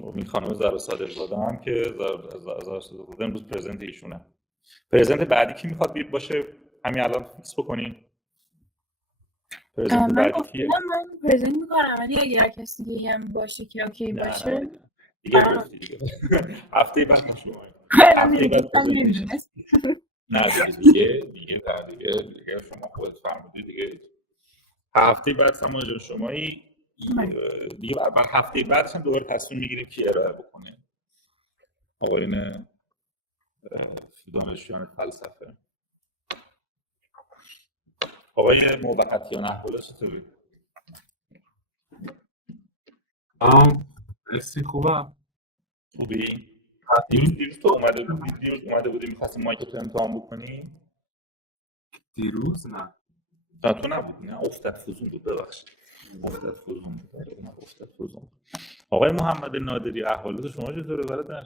این خانم زهرا صادق‌زاده هم که زهرا صادق‌زاده امروز پرزنت ایشونه. پرزنت بعدی کی میخواد بیاد باشه؟ همین الان فیکس بکنین. پرزنت بعدی کیه؟ من پرزنت میکنم ولی اگر کسی دیگه هم باشه که اوکی باشه دیگه گفتی دیگه. هفته بعد شما. هفته بعد نه دیگه شما خودت فرمودی دیگه. هفته بعد سامان جان شمایی دیگه بعد هفته بعدش هم دوباره تصمیم میگیریم کی ارائه بکنه. آقایون دانشجویان فلسفه. آقای موقتیان احواله چطوری؟ مرسی خوبم. خوبی؟ دیروز تو اومده بودی می‌خواستی مایکتو امتحان بکنی؟ دیروز نه. تو نبودی نه افتاد فوزون بود ببخشید. افتاد فوزون. آقای محمد نادری احوالات شما چطوره برادر؟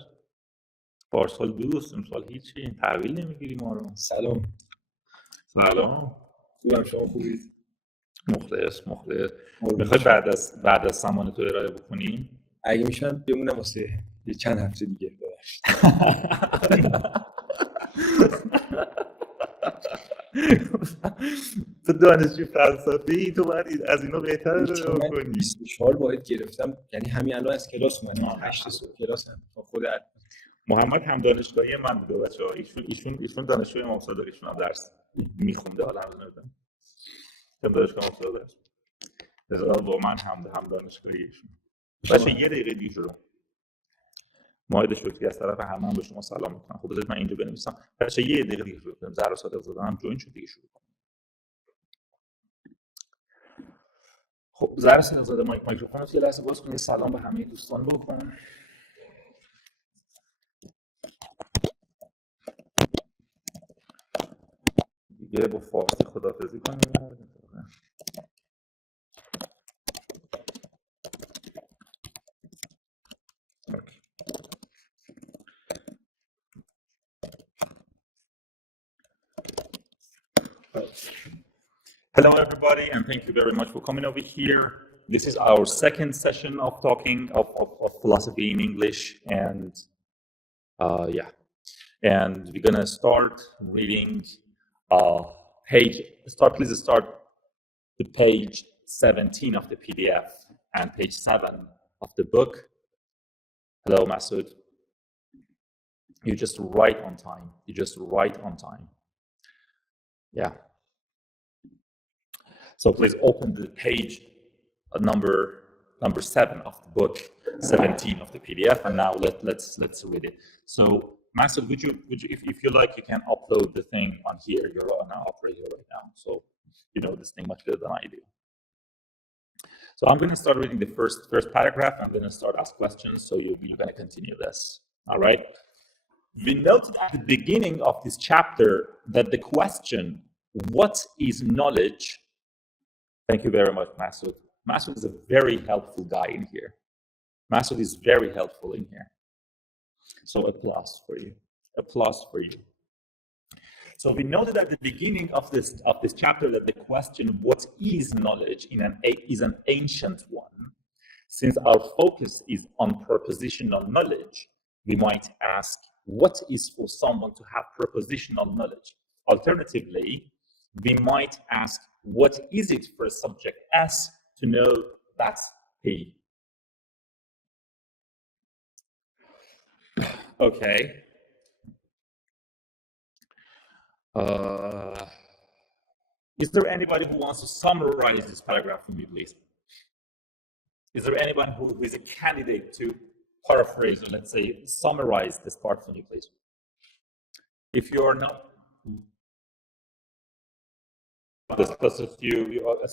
پارسال دوست امسال هیچی تحویل نمیگیری ما رو. سلام. خوبم شما خوبید؟ مخلص. میخوای بعد از سامان تو ارائه بکنی؟ اگه میشم بمونم واسه چند هفته دیگه ببخشید. تو دانشجوی فلسفه‌ای تو باید از اینا بهتر ارائه کنی. 24 باید گرفتم یعنی همین الان از کلاس اومدم 8 صبح کلاس هم خود محمد هم دانشگاهی من بوده بچه‌ها. ایشون دانشجوی امام صادق ایشون هم درس میخونده حالا نمیدونم. دانشگاه امام صادق درس. مثلا با من هم دانشگاهی ایشون. باشه یه دقیقه دیگه شروع. ماهد شکری از طرف همه به شما سلام میکنم. خب بذارید من اینجا بنویسم. باشه یه دقیقه دیگه شروع کنیم. زهرا صادق‌زاده هم جوین شد دیگه شروع کنیم. خب زهرا صادق‌زاده میکروفون رو یه لحظه باز کنید سلام به همه دوستان بکن. دیگه با فارسی خداحافظی کنیم. Hello everybody and thank you very much for coming over here. This is our second session of talking of philosophy in English and and we're gonna start reading please start the page 17 of the PDF and page 7 of the book. Hello Masood. You just write on time. Yeah. So please open the page number 7 of the book, 17 of the PDF, and now let's read it. So, Masood, would you if you like, you can upload the thing on here. You're on our operator right now, so you know this thing much better than I do. So I'm going to start reading the first paragraph. I'm going to start ask questions, so you're going to continue this. All right. We noted at the beginning of this chapter that the question, "What is knowledge?" Thank you very much, Masood. Masood is a very helpful guy in here. Masood is very helpful in here. So applause for you. So we noted at the beginning of this chapter that the question, what is knowledge, is an ancient one. Since our focus is on propositional knowledge, we might ask, what is for someone to have propositional knowledge? Alternatively, we might ask, what is it for a subject S to know that's P? Okay. Is there anybody who wants to summarize this paragraph for me, please? Is there anyone who is a candidate to paraphrase or let's say summarize this part for me, please? If you are not,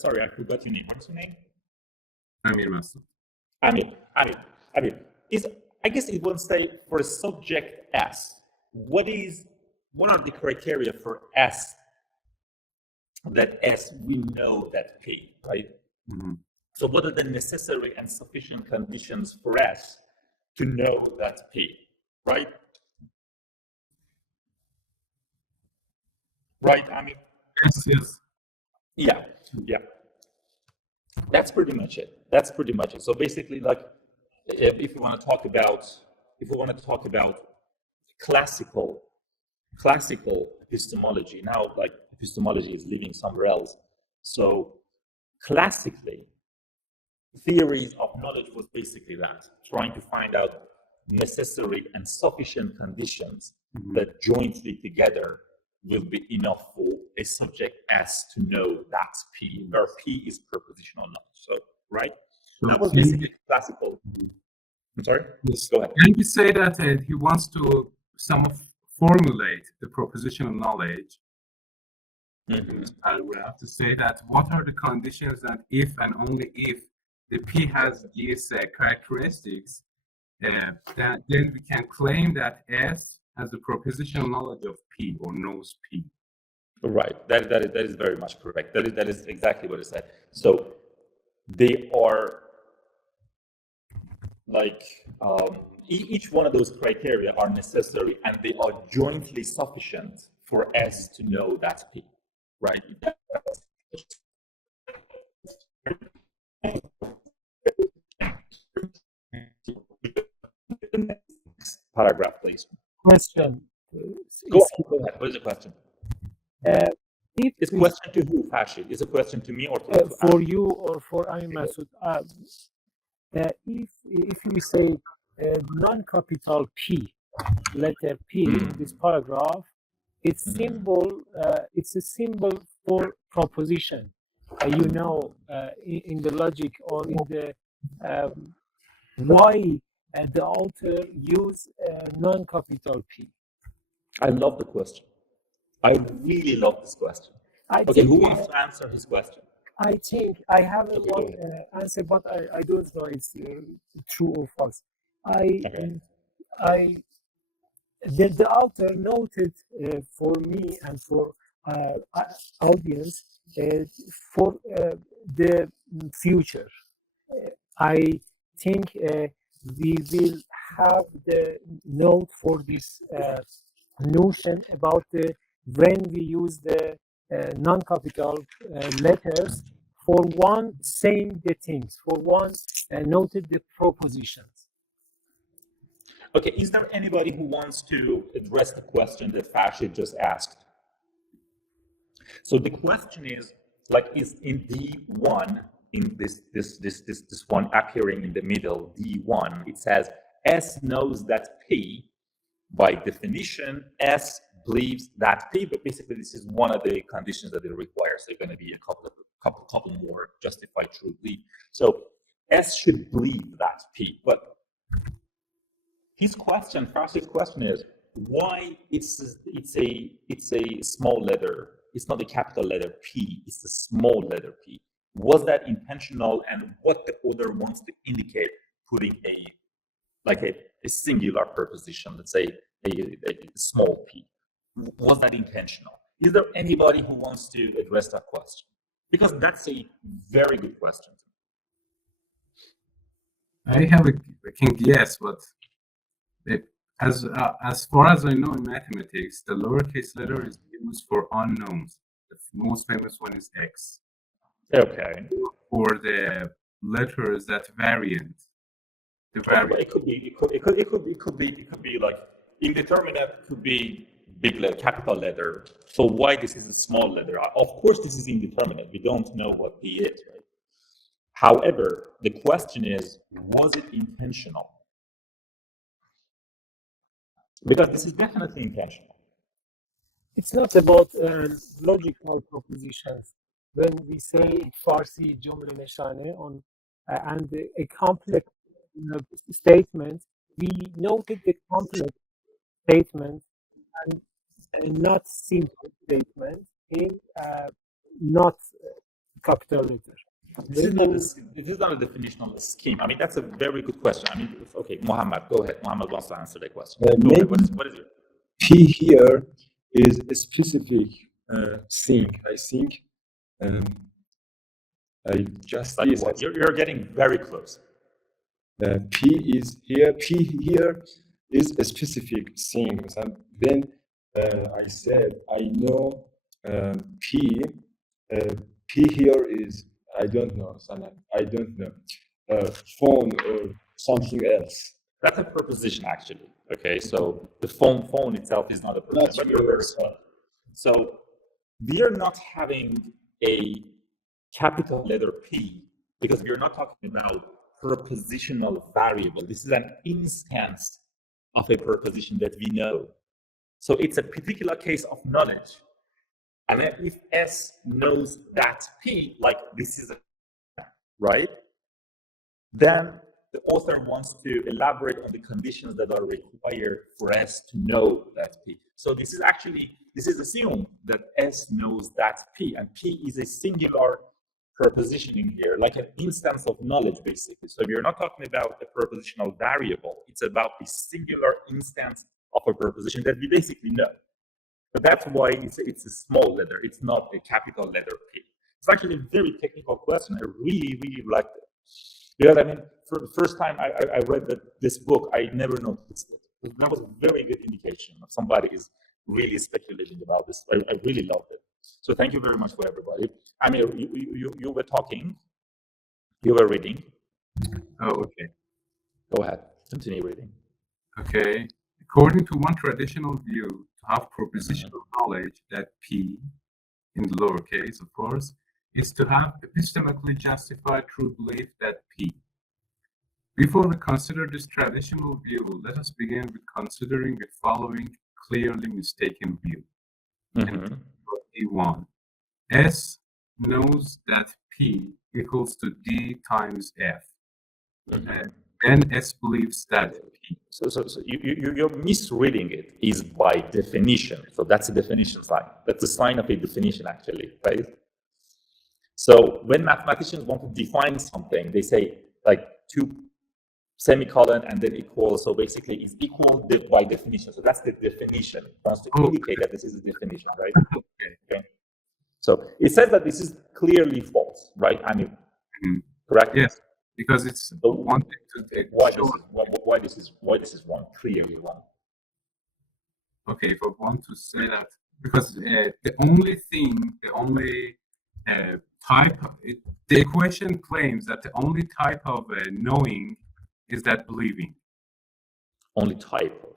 sorry, I forgot your name. What's your name? Amir Masood. Amir. I guess it won't say for subject S. What are the criteria for S? That S we know that P, right? Mm-hmm. So what are the necessary and sufficient conditions for S to know that P, right? Right, Amir? Yes. Yeah. That's pretty much it. So basically, like, if we want to talk about classical epistemology, now like epistemology is living somewhere else. So classically, theories of knowledge was basically that, trying to find out necessary and sufficient conditions that jointly together will be enough for a subject S to know that's P, where P is propositional knowledge. So, right? So That was basically classical. I'm sorry? Yes. Go ahead. Can you say that he wants to formulate the propositional knowledge? I would have to say that what are the conditions that if and only if the P has these characteristics, then we can claim that S has the propositional knowledge of P or knows P. Right. That is very much correct. That is exactly what it said. So they are like each one of those criteria are necessary and they are jointly sufficient for S to know that's P. Right. Paragraph, please. Question. Go ahead. What is the question? If It's a question to who, Fashid? Is a question to me or to for you or for Amin Masood? If we say non-capital P, letter P in this paragraph, it's symbol. It's a symbol for proposition. In the logic or in the why the author use non-capital P. I love the question. I really love this question. Who wants to answer his question? I think I have one answer, but I don't know it's true or false. The author noted for me and for audience for the future. I think we will have the note for this notion about when we use the non-capital letters for one saying the things, for one noted the propositions. Okay, is there anybody who wants to address the question that Fashid just asked? So the question is in D1, in this one appearing in the middle, D1, it says S knows that P, by definition, S believes that P, but basically this is one of the conditions that it requires. There are going to be a couple more justified true belief. So S should believe that P, but Fashid's question is why it's a small letter. It's not a capital letter P. It's a small letter P. Was that intentional? And what the author wants to indicate, putting a singular preposition, let's say a small P. Was that intentional? Is there anybody who wants to address that question? Because that's a very good question. I can guess, but as far as I know in mathematics, the lowercase letter is used for unknowns. The most famous one is X. Okay. For the letters that variant. It could be like indeterminate. Could be big letter, capital letter. So why this is a small letter? Of course, this is indeterminate. We don't know what P is, right? However, the question is, was it intentional? Because this is definitely intentional. It's not about logical propositions. When we say Farsi jumle neshane on and a complex statement, we noted the complex statement and not simple statement in not capital letter. This is not a definitional scheme. I mean, that's a very good question. I mean, okay, Muhammad, go ahead. Muhammad wants to answer that question. What is it? P here is a specific thing, I think. I just you're getting very close. P here is a specific thing. Then I said I know P here is I don't know phone or something else. That's a preposition, actually. Okay, so the phone itself is not a preposition. But you're very smart. So we are not having a capital letter P because we are not talking about prepositional variable. This is an instance of a preposition that we know. So it's a particular case of knowledge. And then if S knows that P, like this is a, right? Then the author wants to elaborate on the conditions that are required for S to know that P. So this is assumed that S knows that P, and P is a singular preposition in here, like an instance of knowledge, basically. So we're not talking about a prepositional variable. It's about a singular instance of a preposition that we basically know. But that's why it's a small letter. It's not a capital letter P. It's actually a very technical question. I really, really liked it. Because, I mean, for the first time I read this book, I never noticed it. That was a very good indication of somebody is really speculating about this. I really loved it. So thank you very much for everybody. I mean, you were talking, you were reading. Oh, okay. Go ahead, continue reading. Okay. According to one traditional view, to have propositional knowledge, that P, in the lowercase, of course, is to have epistemically justified true belief that P. Before we consider this traditional view, let us begin with considering the following clearly mistaken view. D1. S knows that P equals to D times F. Then S believes that P. So you're misreading it is by definition. So that's a definition sign. That's a sign of a definition, actually, right? So when mathematicians want to define something, they say like 2 semicolon and then equal. So basically it's equal by definition. So that's the definition. It wants to indicate that this is a definition, right? Okay. So it says that this is clearly false, right? I mean, correct? Yes, because it's wanting to take. Why this is wrong? Clearly wrong. Okay, if I want to say that, because the only type, the equation claims that the only type of knowing is that believing. Only type of.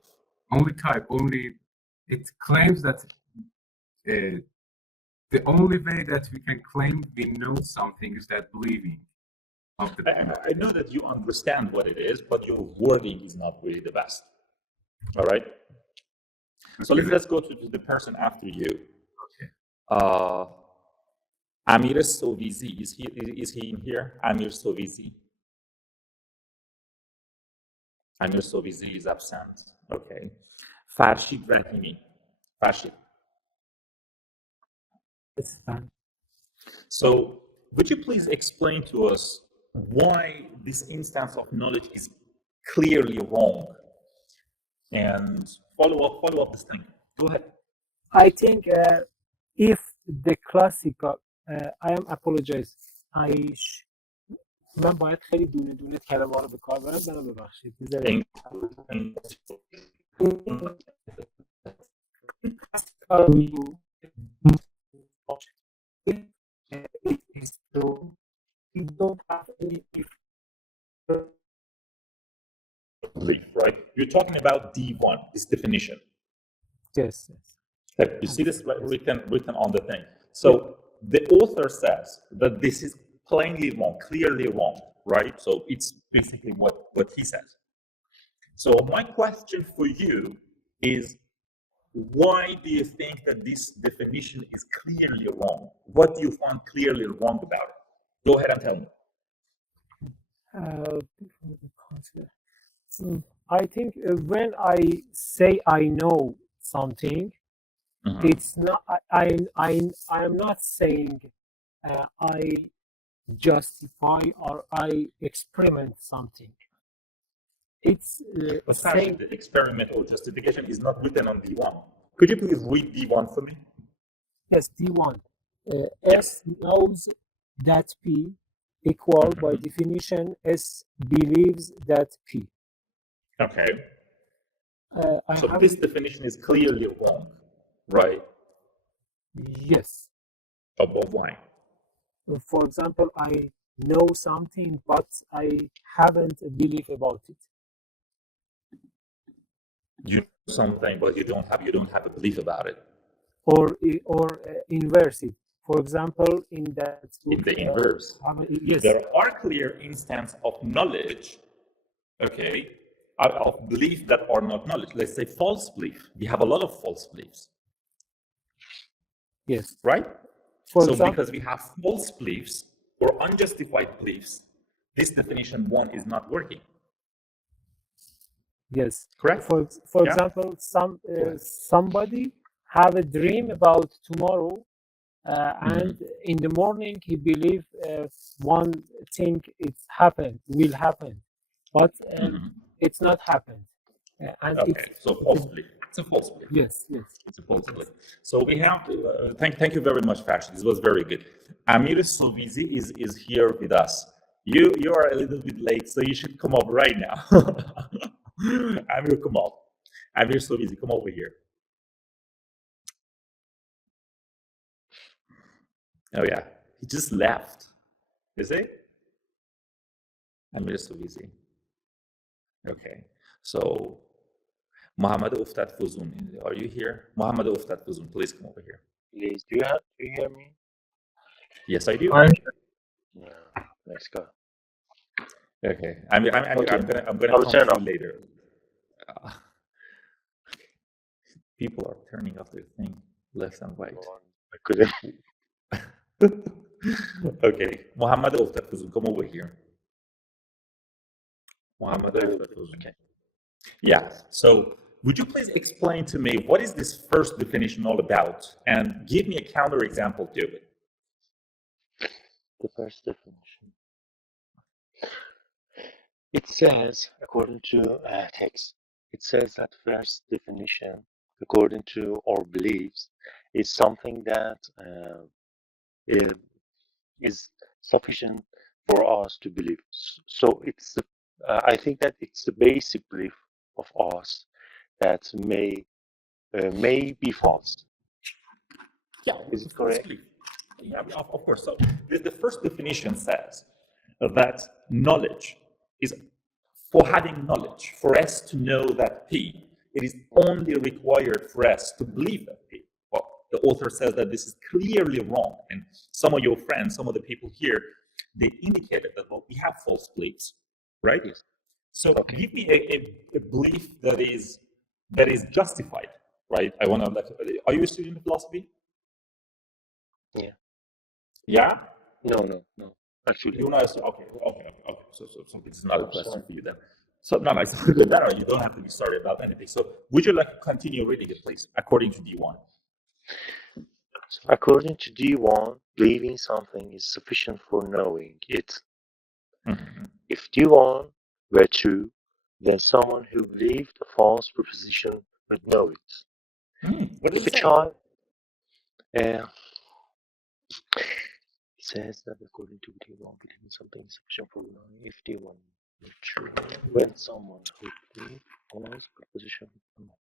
It claims that the only way that we can claim we know something is that believing. I know that you understand what it is, but your wording is not really the best. All right. So let's go to the person after you. Okay. Amir Sovizi, is he in here? Amir Sovizi. Amir Sovizi is absent. Okay. Farshid Rahimi. Farshid. It's fine. So would you please explain to us why this instance of knowledge is clearly wrong? And follow up this thing. Go ahead. I think if the classical I am apologize. من باید خیلی دونه دونه کلمه‌ها رو به کار برم. منو ببخشید. Right? You're talking about D1, this definition. Yes. Like, you see this written on the thing. So the author says that this is plainly wrong, clearly wrong, right? So it's basically what he says. So my question for you is, why do you think that this definition is clearly wrong? What do you find clearly wrong about it? Go ahead and tell me. I think when I say I know something, it's not. I am not saying I justify or I experiment something. It's saying the experiment or justification is not written on D1. Could you please read D1 for me? Yes, D1. S knows that P equal by definition. S believes that P. Okay. So this definition is clearly wrong, right? Yes. But why? For example, I know something, but I haven't a belief about it. You know something, but you don't have a belief about it. Or inverse it. For example, in that book, In the inverse, yes, there are clear instances of knowledge, okay, of belief that are not knowledge. Let's say false belief. We have a lot of false beliefs, yes. right? For So example, because we have false beliefs or unjustified beliefs, this definition one is not working. yes. Correct? For Yeah. example, somebody have a dream about tomorrow, and in the morning he believe one thing will happen, but it's not happened. And Okay, so false belief. It's a false belief. yes. It's a false belief. So we have to, thank you very much, Farshid. This was very good. Amir Sovizi is here with us. You are a little bit late, so you should come up right now. Amir, come up. Amir Sovizi, come over here. Oh yeah, he just left. Is he? Amir Sovizi. Okay, so Muhammad Uftat Fuzun, are you here? Muhammad Uftat Fuzun, please come over here. Please, do you hear me? Yes, I do. Yeah, let's go. Okay, I'm gonna I'll come turn to off. you later. People are turning off their thing left and right. I couldn't. Okay, Muhammad Uftat Fuzun, come over here. Muhammad Uftat Fuzun. Okay. Yeah, so would you please explain to me what is this first definition all about and give me a counterexample to it? The first definition. It says, according to text, it says that first definition, according to our beliefs, is something that is sufficient for us to believe. So it's, I think that it's the basic belief of us that may be false. Yeah, Is it correct? Yeah, of course. So the first definition says that knowledge is, for having knowledge, for us to know that P, it is only required for us to believe that P. Well, the author says that this is clearly wrong, and some of your friends, some of the people here, they indicated that, well, we have false beliefs, right? Yes. So give me a belief that is justified, right? I want to. Are you a student of philosophy? Yeah. Yeah. No. Actually, You know, okay. So this is not a question for you then. So no, it's better. You don't have to be sorry about anything. So would you like to continue reading it, please, according to D1? according to D1, believing something is sufficient for knowing it. Mm-hmm. If D1 were true, then someone who believed a false proposition would know it. What does If it a say? child, it says that according to D1, believing something is sufficient for knowing. If D1 were true, when someone who believed a false proposition would know.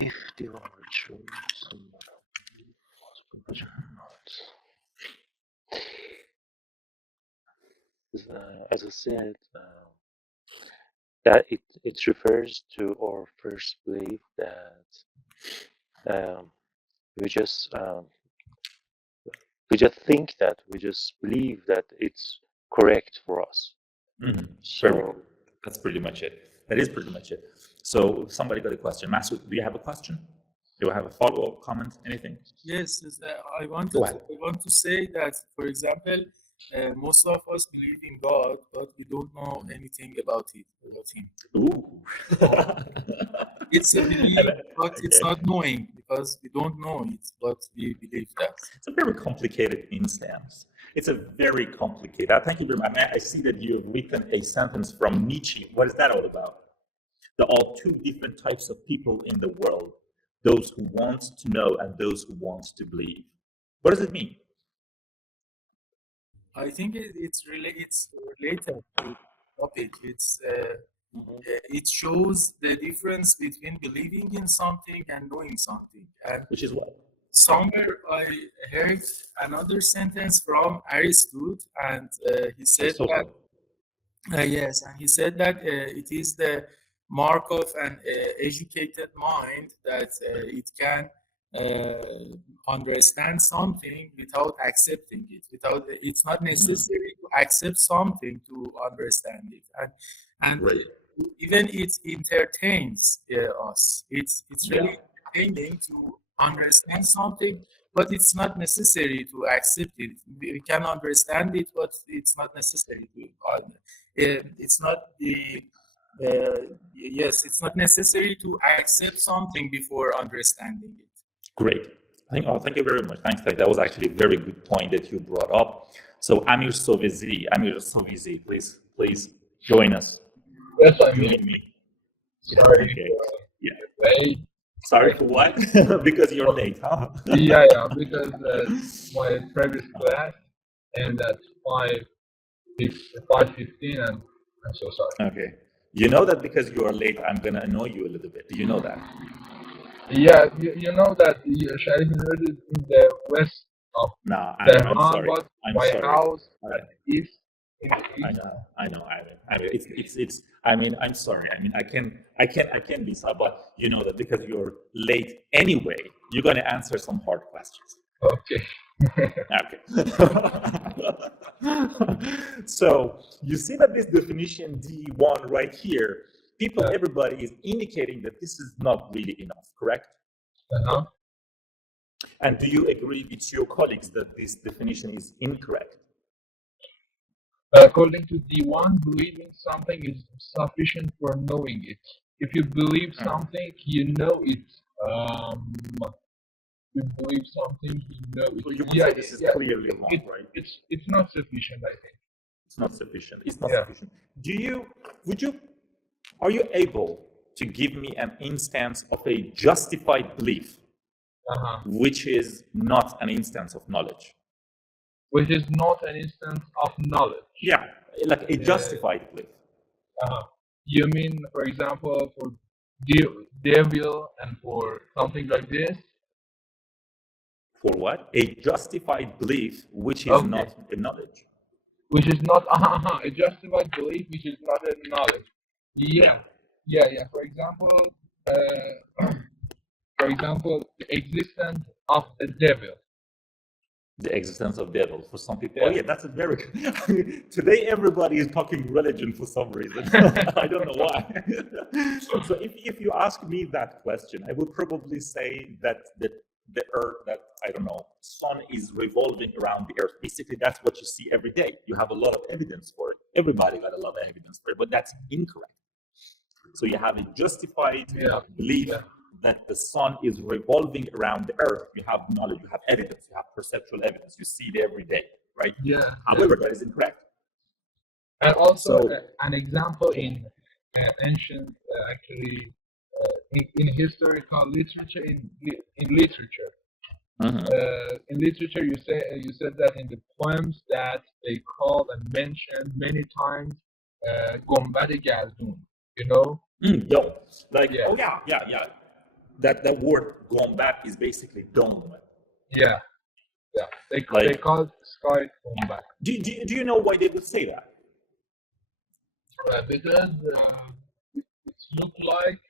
If D1 were true, someone who believed a false proposition would know it. As I said, that it refers to our first belief that we just think that we just believe that it's correct for us. Mm-hmm. So that's pretty much it. That is pretty much it. So somebody got a question. Masoud, do you have a question? Do you have a follow-up comment? Anything? Yes, I want Go ahead. to say that, for example, most of us believe in God, but we don't know anything about him. Ooh. It's a belief, but it's not knowing, because we don't know it, but we believe that. It's a very complicated instance. It's a very complicated. Thank you very much. I see that you have written a sentence from Nietzsche. What is that all about? There are two different types of people in the world: those who want to know and those who want to believe. What does it mean? I think it's related to the topic. It shows the difference between believing in something and knowing something. And Which is what? somewhere I heard another sentence from Aristotle, and he said that yes, and he said that it is the mark of an educated mind that it can understand something without accepting it. It's not necessary to accept something to understand it, and Right. even it entertains us. It's really entertaining to understand something, but it's not necessary to accept it. We can understand it, but it's not necessary to. It's not the. Yes, it's not necessary to accept something before understanding it. Great. Thank you very much. Thanks. That was actually a very good point that you brought up. So Amir Sovizi, please join us. Yes, I Join mean, me. sorry. Okay. Yeah. Late. Sorry for what? Because you're late, huh? Yeah, because my previous class ended at 5:15, and I'm so sorry. Okay. You know that because you are late, I'm going to annoy you a little bit. Do you know that? Yeah, you know that Sharif University is in the west of No, I'm Tehran, sorry. but I'm my sorry. house Alright. is in the east. I know. It's. I mean, I'm sorry. I mean, I can be sorry, but you know that because you're late anyway, you're going to answer some hard questions. Okay. Okay. So you see that this definition D1 right here, everybody is indicating that this is not really enough, correct? Uh-huh. And do you agree with your colleagues that this definition is incorrect? According to D1, believing something is sufficient for knowing it. If you believe something, you know it. You believe something, you know it. So you would say this is clearly wrong, right? It's not sufficient, I think. It's not sufficient. It's not sufficient. Are you able to give me an instance of a justified belief, which is not an instance of knowledge? Which is not an instance of knowledge. Yeah, like a justified belief. You mean, for example, for devil and for something like this? For what? A justified belief, which is not a knowledge. Which is not a justified belief, which is not a knowledge. Yeah. For example, the existence of a devil. The existence of devil for some people. Oh yeah, that's a very good. Today everybody is talking religion for some reason. I don't know why. So if you ask me that question, I would probably say that the earth, that I don't know, sun is revolving around the earth. Basically, that's what you see every day. You have a lot of evidence for it. Everybody got a lot of evidence for it, but that's incorrect. So you have a justified belief that the sun is revolving around the earth. You have knowledge, you have evidence, you have perceptual evidence. You see it every day, right? Yeah. However, that is incorrect. And also, an example in ancient, in historical literature, in literature. In literature, you said that in the poems that they called and mentioned many times, "Gombad Galdun," you know? That word "gombad" is basically dome. Yeah. They call sky gombad. Do you know why they would say that? Because it looks like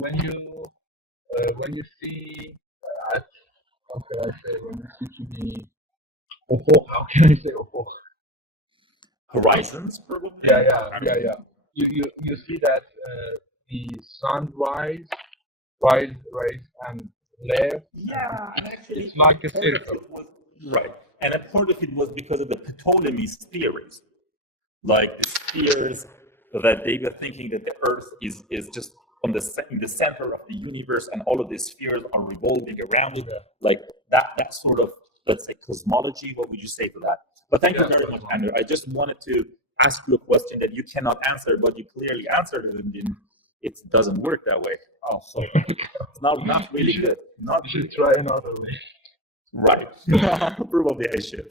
when you see how can I say, when you see to the how can I say Horizons, probably. Yeah. You see that the sun rise and left. Yeah, and actually, it's like a circle. Right, and a part of it was because of the Ptolemy's theories, like the spheres that they were thinking that the Earth is just in the center of the universe, and all of these spheres are revolving around it, like that sort of, let's say, cosmology. What would you say to that? But thank you very much, Andrew. I just wanted to ask you a question that you cannot answer, but you clearly answered it, and it doesn't work that way. Oh, so it's not really good. You should try another way. Right. Probably I should.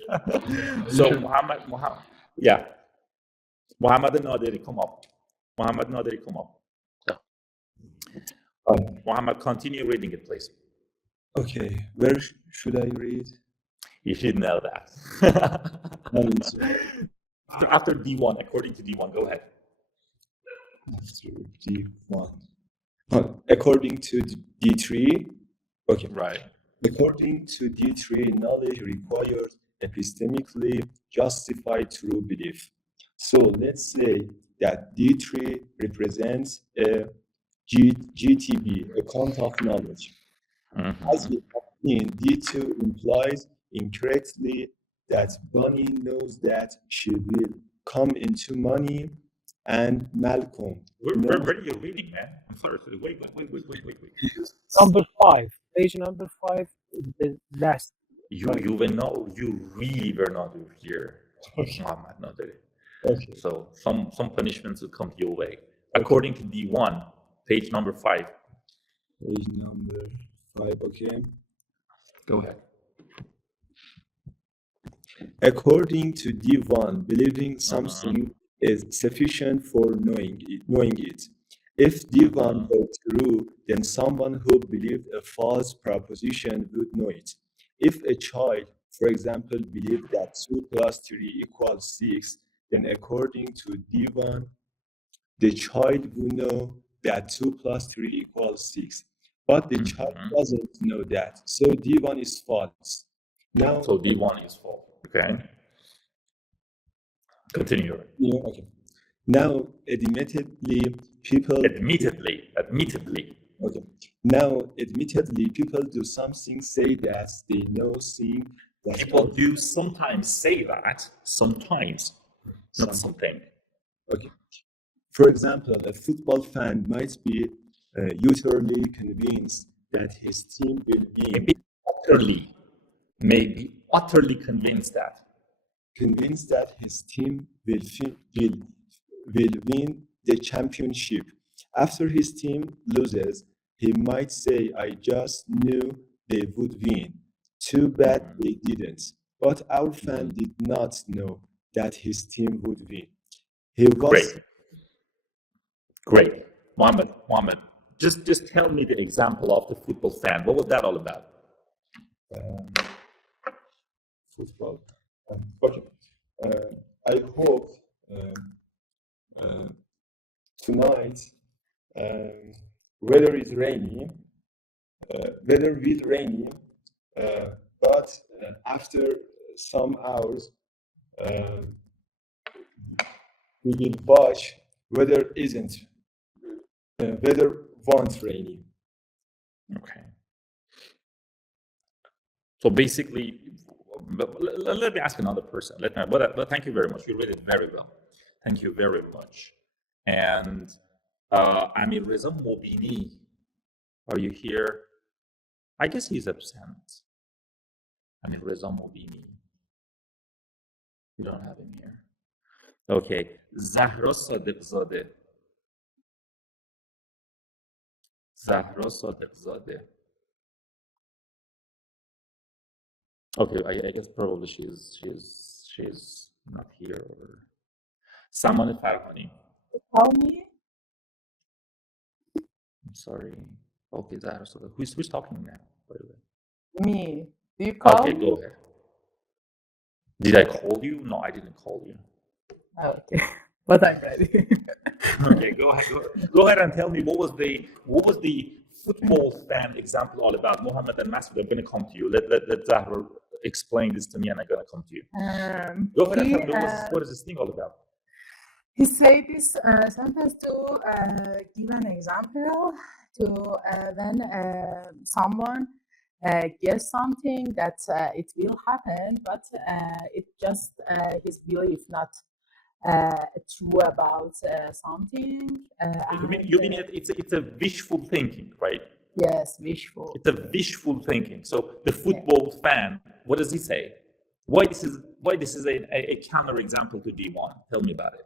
So Muhammad, Naderi, come up. Muhammad Naderi, come up. Yeah. Muhammad, continue reading it, please. Okay. Where Should I read? You should know that. After D1, according to D1, go ahead. After D1. According to D3, okay. Right. According to D3, knowledge requires epistemically justified true belief. So let's say that D3 represents a GTB, a count of knowledge. As we have seen, D2 implies incorrectly that Bunny knows that she will come into money, and Malcolm. Where are you reading, man? I'm sorry. Wait. Number 5, page number 5, the last. You really were not here. Muhammad, not there. Okay. So some punishments will come your way. According to D1, page number 5. Page number 5, okay. Go ahead. According to D1, believing something is sufficient for knowing it. If D1 were true, then someone who believed a false proposition would know it. If a child, for example, believed that 2 plus 3 equals 6, then according to D1, the child would know that 2 plus 3 equals 6. But the child doesn't know that, so D1 is false. Now, so D1 is false. Okay. Continue. Yeah, okay. Now, admittedly, people. Admittedly. Okay. Now, admittedly, people do something, say that they know, seem that. People do sometimes say that. Sometimes, not something. Okay. For example, a football fan might be utterly convinced that his team will win. Maybe utterly convinced that. Convinced that his team will win the championship. After his team loses, he might say, I just knew they would win. Too bad they didn't. But our fan did not know that his team would win. He was Great. Mohammed, just tell me the example of the football fan. What was that all about? Football. Okay. I hope tonight weather will rainy, but after some hours we will watch weather won't rainy. Okay. So basically, let me ask another person. But thank you very much. You read it very well. Thank you very much. And Amir Reza Mobini, are you here? I guess he's absent. Amir Reza Mobini. You don't have him here. Okay. Zahra Sadiqzadeh. Okay, I guess probably she's not here. Or Saman Farhani. حامی. I'm sorry. Okay, Zahra. Who's talking now? By the way. Me. Do you call Okay, me? go ahead. Did I call you? No, I didn't call you. Okay, but I'm ready. Okay, go ahead and tell me what was the football fan example all about? Mohammed and Masoud, I'm going to come to you. Let Zahra explain this to me, and I'm going to come to you. Go ahead and tell me what is this thing all about? He said this sentence to give an example to when someone guess something that it will happen, but it just his belief, not true about something. You mean it's a wishful thinking, right? Yes, wishful. It's a wishful thinking. So the football fan, what does he say? Why this is a counter example to D1? Tell me about it.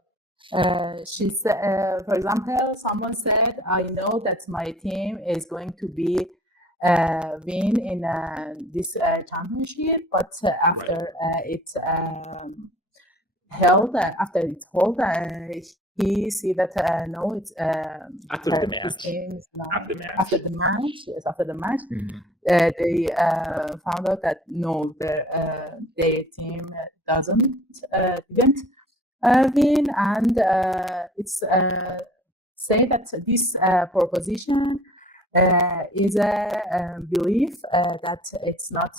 She said, for example, someone said, "I know that my team is going to be win in this championship, but after it held, he see that no, it's After the his match. team is not After the match. after the match. Yes, after the match, they found out that no, their team didn't win, and it's say that this proposition is a belief that it's not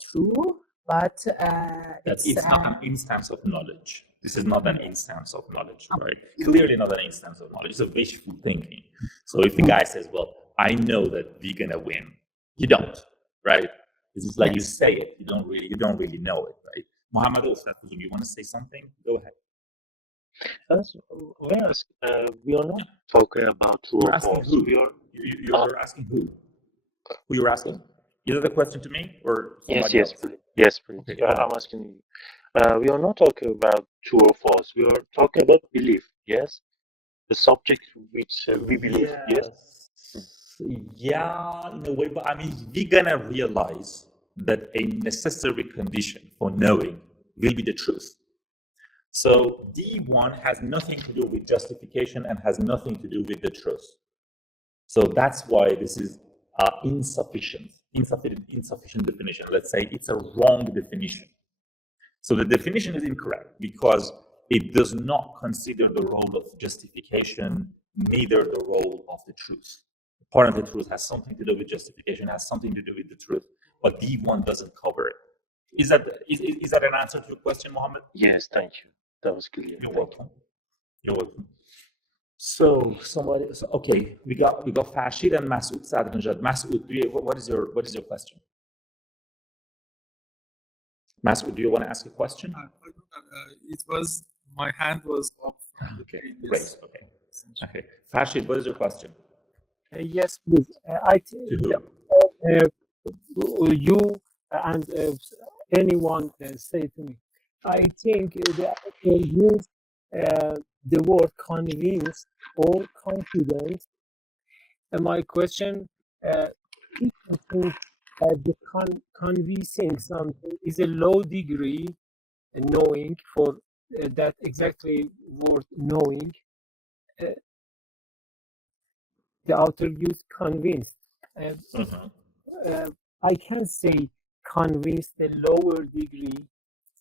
true, but That it's not an instance of knowledge. This is not an instance of knowledge, right? Clearly not an instance of knowledge. It's a wishful thinking. So if the guy says, well, I know that we're going to win, you don't, right? It's just like you say it. You don't really know it, right? Mohammed, you want to say something? Go ahead. We are not talking about true or false. You're asking who? Who you're asking? Is that a question to me or somebody else? Yes, please. Okay, I'm asking you. We are not talking about true or false. We are talking about belief. Yes, the subject which we believe. Yes. Yeah, in a way, but I mean, we're gonna realize that a necessary condition for knowing will be the truth. So D1 has nothing to do with justification and has nothing to do with the truth. So that's why this is insufficient definition. Let's say it's a wrong definition. So the definition is incorrect because it does not consider the role of justification, neither the role of the truth. Part of the truth has something to do with justification, has something to do with the truth, but D1 doesn't cover it. Is that an answer to your question, Mohammed? Yes, thank you. That was clear. You're welcome. You're welcome. So okay, we got Farshid and Masoud Sadranjad. Masoud, what is your question? Masoud, do you want to ask a question? It was my hand was up. Okay, great. Okay. Farshid, what is your question? Yes, please. I think you and anyone say to me. I think the author used the word convince or confident. And my question, if you think the convincing something is a low degree knowing for that exactly word knowing, the author used convinced. I can say convinced a lower degree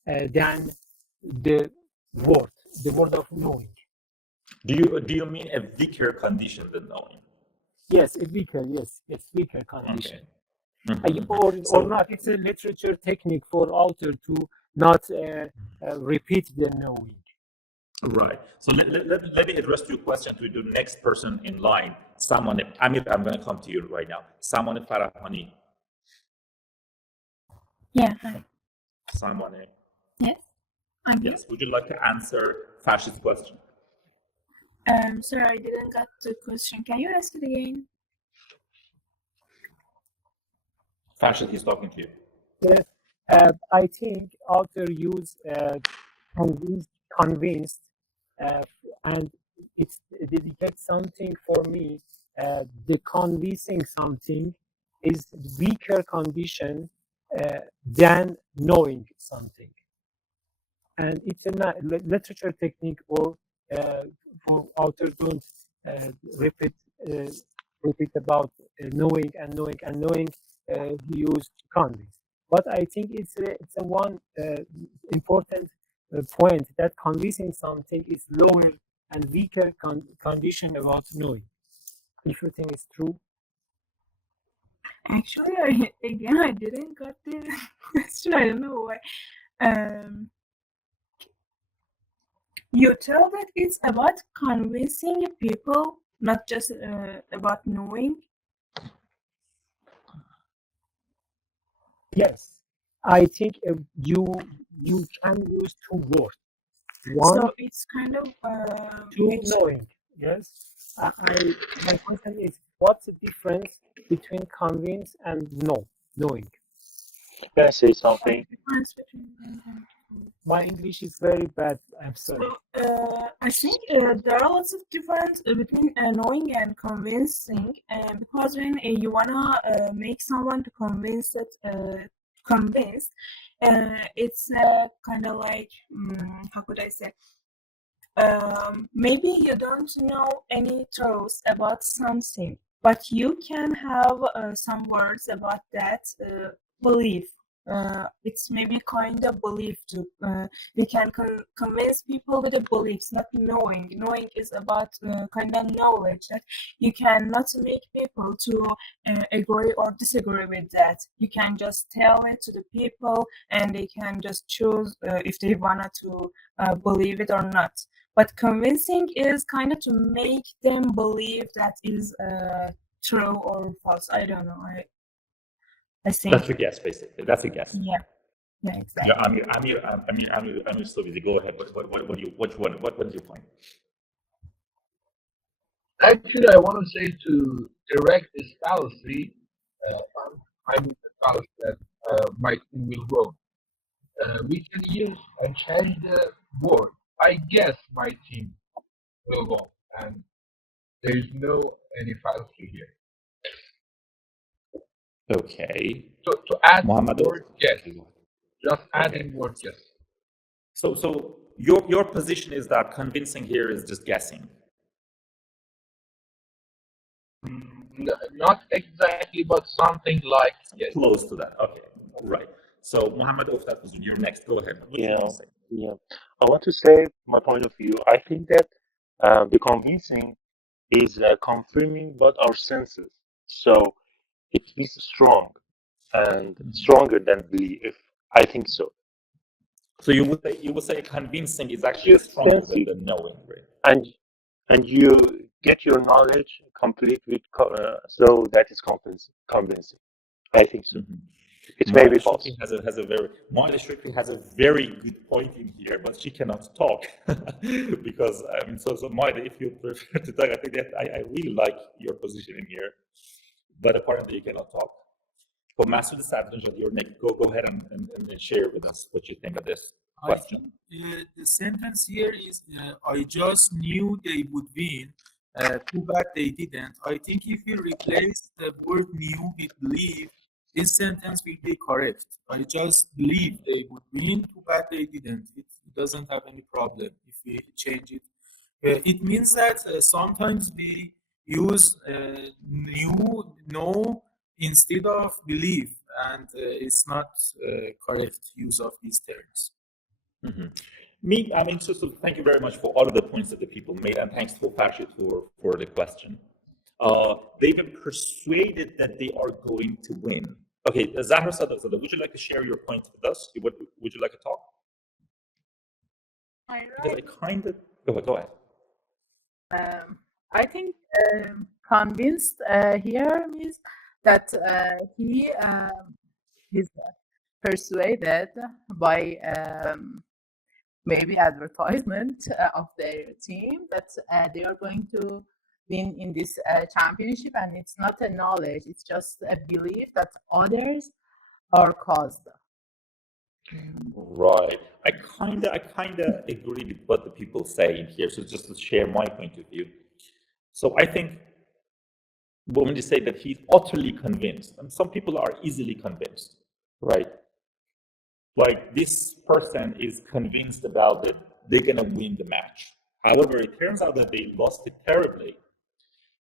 than the word of knowing. Do you mean a weaker condition than knowing? Yes, a weaker, weaker condition. Okay. Or not, it's a literature technique for author to not repeat the knowing. Right. So let me address your question to the next person in line. Amir, I'm going to come to you right now. Samane Farahani. Yeah, hi. Samane. Yes. Yes. Would you like to answer Farshid's question? Sorry, I didn't get the question. Can you ask it again? Farshid, he's talking to you. Yes. I think author use convinced, and it's dedicate something for me. The convincing something is weaker condition than knowing something, and it's a literature technique or for authors don't repeat about knowing. He used convince, but I think it's a one important point that convincing something is lower and weaker condition about knowing. If you think it's true. Actually, I didn't get the question. I don't know why. You tell that it's about convincing people, not just about knowing. Yes, I think you can use two words. One, so it's kind of two knowing. Yes, my question is, what's the difference between convince and knowing? Can I say something? My English is very bad. I'm sorry. So, I think there are lots of difference between knowing and convincing, because when you wanna make someone to convinced, it's kind of like how could I say? maybe you don't know any truth about something, but you can have some words about that belief. It's maybe kind of belief too. You can convince people with the beliefs, not knowing. Knowing is about kind of knowledge that you cannot make people to agree or disagree with that. You can just tell it to the people, and they can just choose if they wanted to believe it or not. But convincing is kind of to make them believe that is true or false. I don't know. I think that's a guess, basically. That's a guess. Yeah, exactly. Yeah, I'm so busy. Go ahead. What is your point? Actually, I want to say to direct this fallacy, I'm the fallacy that my team will grow. We can use and change the word. I guess my team will go, and there is no any fallacy here. Okay. So to add Muhammad, word yes, just adding word yes. So your position is that convincing here is just guessing. Not exactly, but something like yes. Close to that. Okay, right. So Muhammad, if that was your next, go ahead. What do you want to say? Yeah. I want to say my point of view. I think that the convincing is confirming what our senses. So it is strong and stronger than belief. I think so. So you would say convincing is actually stronger than knowing, right? And you get your knowledge complete with so that is convincing. I think so. It may be false. Moira Strictly has a very good point in here, but she cannot talk because so Moira, if you prefer to talk, I think that I really like your position in here, but apparently you cannot talk. But Masoud Sadranjad, your next, go ahead and share with us what you think of this question. I think, the sentence here is, I just knew they would win. Too bad they didn't. I think if you replace the word knew with believe, this sentence will be correct. I just believe they would win. Too bad they didn't. It doesn't have any problem if we change it. It means that sometimes we use know instead of believe, and it's not correct use of these terms. Mm-hmm. So thank you very much for all of the points that the people made, and thanks to Farshid for the question. They've been persuaded that they are going to win. Okay, Zahra Sadaq, would you like to share your point with us? Would you like to talk? Because I kind of... Go ahead. I think convinced here means that he is persuaded by maybe advertisement of their team that they are going to win in this championship, and it's not a knowledge, it's just a belief that others are caused. Right. I kind of agree with what the people say in here. So just to share my point of view. So I think when you say that he's utterly convinced, and some people are easily convinced, right? Like this person is convinced about that they're gonna win the match. However, it turns out that they lost it terribly.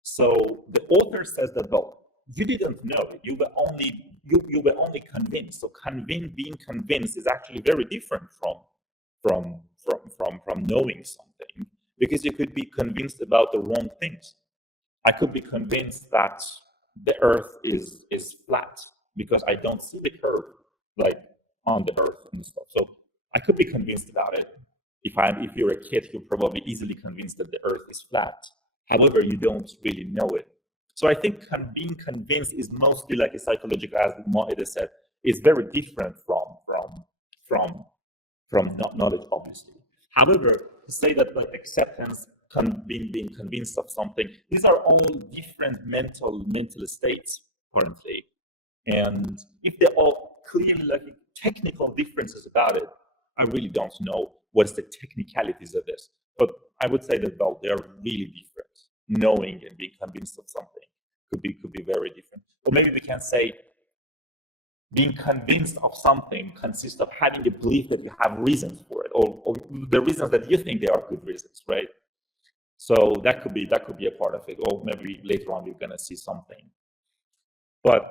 So the author says that, well, you didn't know it. You were only convinced. So being convinced is actually very different from knowing something, because you could be convinced about the wrong things. I could be convinced that the Earth is flat because I don't see the curve like on the Earth and stuff. So I could be convinced about it. If you're a kid, you're probably easily convinced that the Earth is flat. However, you don't really know it. So I think being convinced is mostly like a psychological, as Moida said, is very different from knowledge, obviously. However, to say that like acceptance, being convinced of something, these are all different mental states currently. And if they're all clearly like technical differences about it, I really don't know what's the technicalities of this. But I would say that, well, they're really different. Knowing and being convinced of something could be very different. Or maybe we can say being convinced of something consists of having a belief that you have reasons for it, or the reasons that you think they are good reasons, right? So that could be a part of it, or maybe later on you're gonna see something. But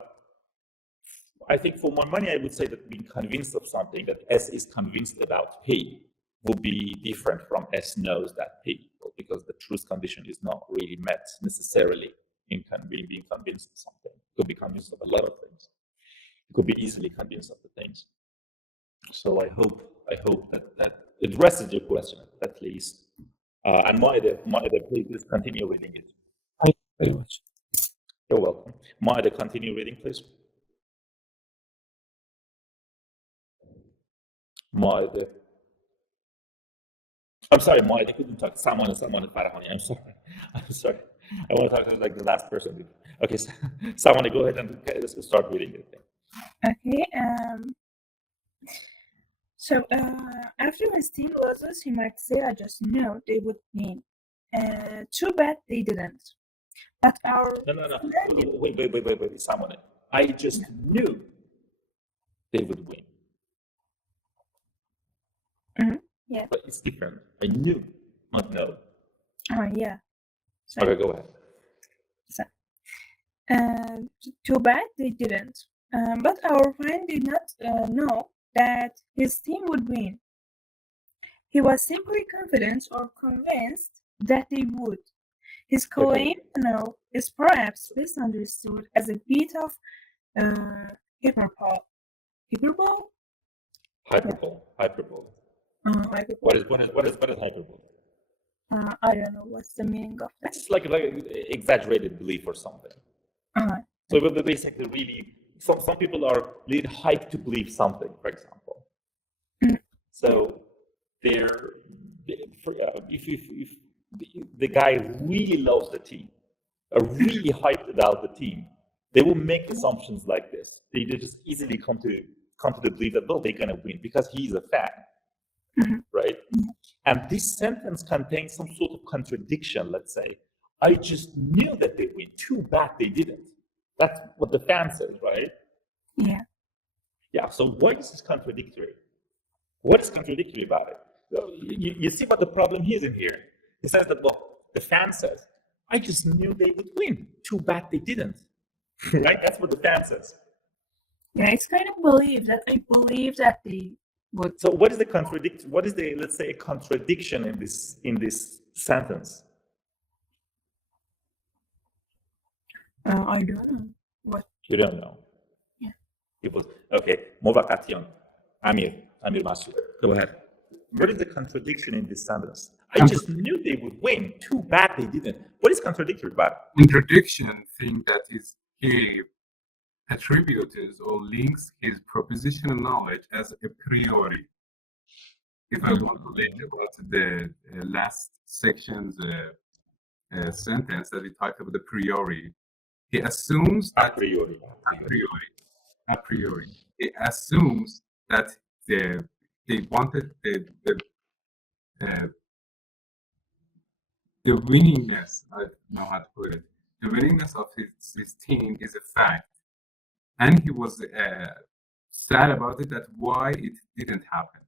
I think for my money, I would say that being convinced of something that S is convinced about P would be different from S knows that P, because the truth condition is not really met necessarily in being convinced of something. It could be convinced of a lot of things. It could be easily convinced of the things. So I hope that addresses your question at least. And Maide, please continue reading it. Thank you very much. You're welcome. Maide, continue reading, please. Maide. I'm sorry, Maide couldn't talk. Someone Farahani. I'm sorry. I want to talk to like the last person. Okay, so, someone go ahead and start reading it. Okay. So after his team loses, he might say, "I just knew they would win. Too bad they didn't." But our No. Wait, someone. I just knew they would win. Mm-hmm. Yeah. But it's different. I knew, not know. Oh yeah. So, Okay, go ahead. So, too bad they didn't. But our friend did not know that his team would win. He was simply confident or convinced that they would. His claim to know is perhaps misunderstood as a bit of hyperbole. Hyperbole? Hyperbole. Hyperbole. What is hyperbole? I don't know what's the meaning of that. It's like exaggerated belief or something. So basically, really, some people are really hyped to believe something, for example. So if the guy really loves the team, are really hyped about the team, they will make assumptions like this. They just easily come to the belief that, well, they're going to win because he's a fan, right? And this sentence contains some sort of contradiction, let's say. I just knew that they win. Too bad they didn't. That's what the fan says, right? Yeah. Yeah, so why is this contradictory? What is contradictory about it? You see what the problem is in here. He says that, well, the fan says, I just knew they would win. Too bad they didn't. Right? That's what the fan says. Yeah, it's kind of belief that I believe that they would. So what is the let's say, a contradiction in this sentence? I don't know. What? You don't know. Yeah. It was okay. Movaqatiyan. Amir Masood. Go ahead. What is the contradiction in this sentence? I just knew they would win. Too bad they didn't. What is contradictory about it? Contradiction thing that is he attributes or links his propositional knowledge as a priori. If I want to read about the last section's sentence that he talked about the priori, he assumes that a priori. He assumes that they wanted the winningness, I don't know how to put it, the winningness of his team is a fact. And he was sad about it, that why it didn't happen.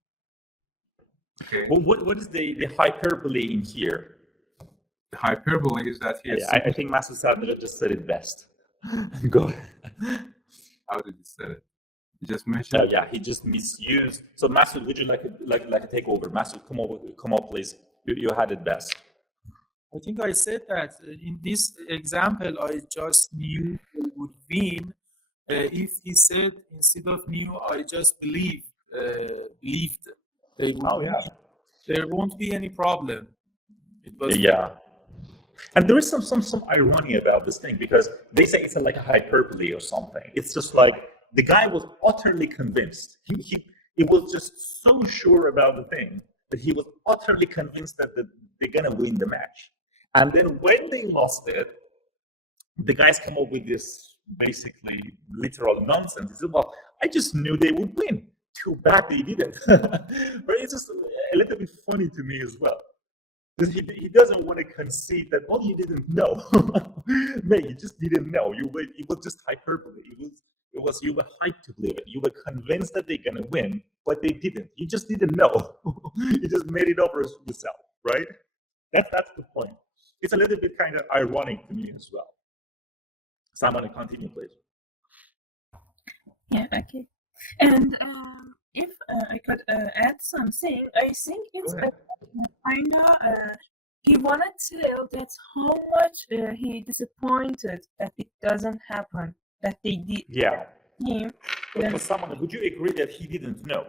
Okay. Well, what is the hyperbole in here? The hyperbole is that he I think Master Sadra just said it best. Go ahead. How did he say it? He just mentioned. Yeah, he just misused. So, Masood, would you like to take over? Masood, come up, please. You had it best. I think I said that in this example, I just knew they would win. If he said instead of knew, I just believed they would win. There won't be any problem. It was and there is some irony about this thing, because they say it's like a hyperbole or something. It's just like the guy was utterly convinced. He was just so sure about the thing that he was utterly convinced that they're gonna win the match. And then when they lost it, the guys come up with this basically literal nonsense. He said, well, I just knew they would win. Too bad they didn't. But it's just a little bit funny to me as well. He doesn't want to concede that, well, you didn't know. Man, you just didn't know. It was just hyperbole. You were hyped to believe it. You were convinced that they're going to win, but they didn't. You just didn't know. You just made it up yourself, right? That's the point. It's a little bit kind of ironic to me as well. Someone continue, please. Yeah, okay. And if I could add something, I think it's kind of he wanted to tell that how much he disappointed that it doesn't happen, that they did. Yeah. Him. But for someone, would you agree that he didn't know?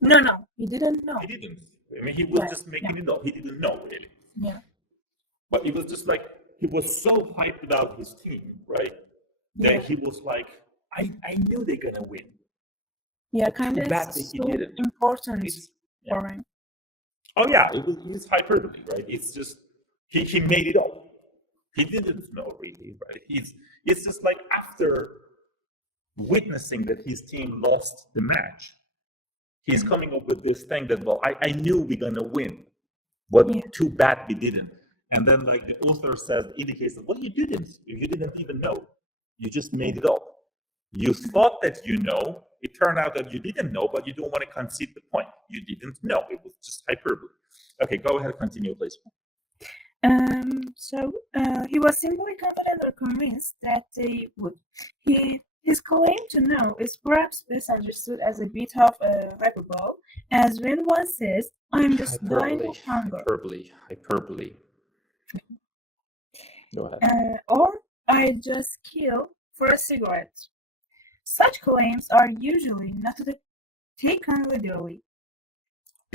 No, he didn't know. He didn't. I mean, he was just making it up. He didn't know, really. Yeah. But it was just like, he was so hyped about his team, right? That he was like, I knew they're going to win. Yeah, kind of so important for him. Oh, yeah, it's hyperbole, right? It's just, he made it up. He didn't know, really, right? It's just like after witnessing that his team lost the match, he's coming up with this thing that, well, I knew we're going to win, but too bad we didn't. And then, like, the author says, indicates that, well, you didn't even know. You just made it up. You thought that you know. It turned out that you didn't know, but you don't want to concede the point. You didn't know. It was just hyperbole. Okay, go ahead, continue, please. So he was simply confident or convinced that they would. His claim to know is perhaps best understood as a bit of hyperbole, as when one says, "I'm just dying of hunger." Hyperbole. Go ahead. Or I just kill for a cigarette. Such claims are usually not taken literally.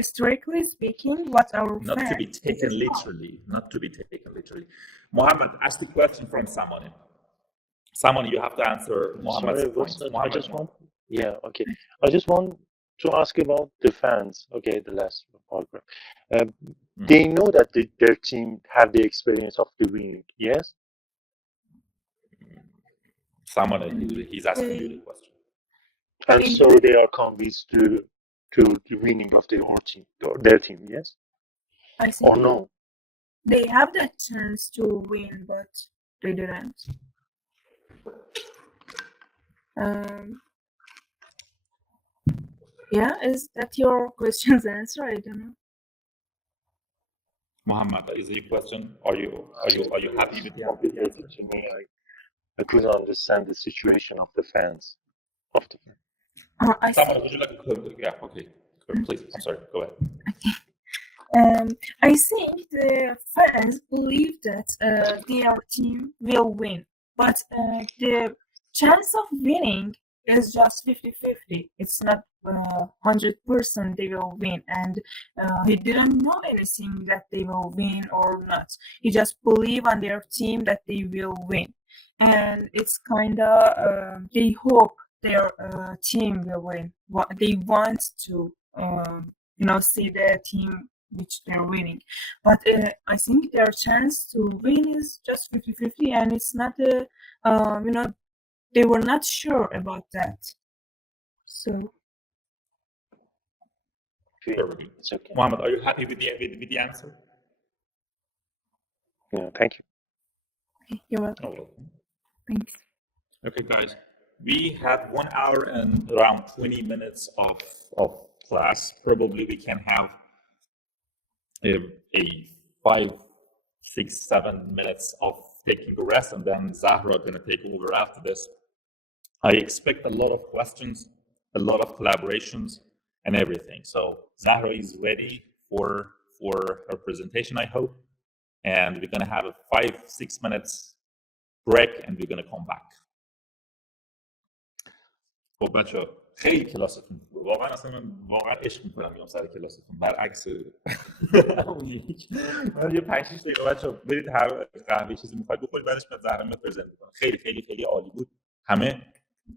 Strictly speaking, what our not to be taken literally. Mohammed, ask the question from someone. Someone, you have to answer Mohammed's point. I just want to ask about the fans. Okay, the last paragraph. They know that their team have the experience of the winning. Yes. Someone, he's asking you the question. And so they are convinced to the winning of their team, yes? I see. Or no? They have that chance to win, but they didn't. Yeah, is that your question's answer? I don't know. Muhammad, is your question? Are you happy with the answer? To me, I couldn't understand the situation of the fans. Someone, would you like to close? Yeah, okay. Please, I'm sorry. Go ahead. Okay. I think the fans believe that their team will win, but the chance of winning is just 50-50. It's not 100% they will win, and he didn't know anything that they will win or not. He just believe on their team that they will win, and it's kind of they hope their team will win. They want to see their team which they're winning, but I think their chance to win is just 50-50, and it's not they were not sure about that. So it's okay. Mohammed, are you happy with the answer? Yeah, thank you. Okay, you're welcome. Oh, welcome. Thanks. Okay, guys, we had 1 hour and around 20 minutes of class. Probably we can have a 5, 6, 7 minutes of taking a rest, and then Zahra going to take over after this. I expect a lot of questions, a lot of collaborations, and everything. So Zahra is ready for her presentation, I hope. And we're going to have a 5-6 minutes break, and we're going to come back. خب بچه‌ها خیلی کلاستون واقعا اصلا من واقعا عشق می‌کنم میام سر کلاستون برعکس اون یک من یه 5-6 دقیقه بچه‌ها برید هر قهوه چیزی می‌خواید بخورید بعدش بعد زهره میاد پرزنت می‌کنه. خیلی خیلی خیلی عالی بود همه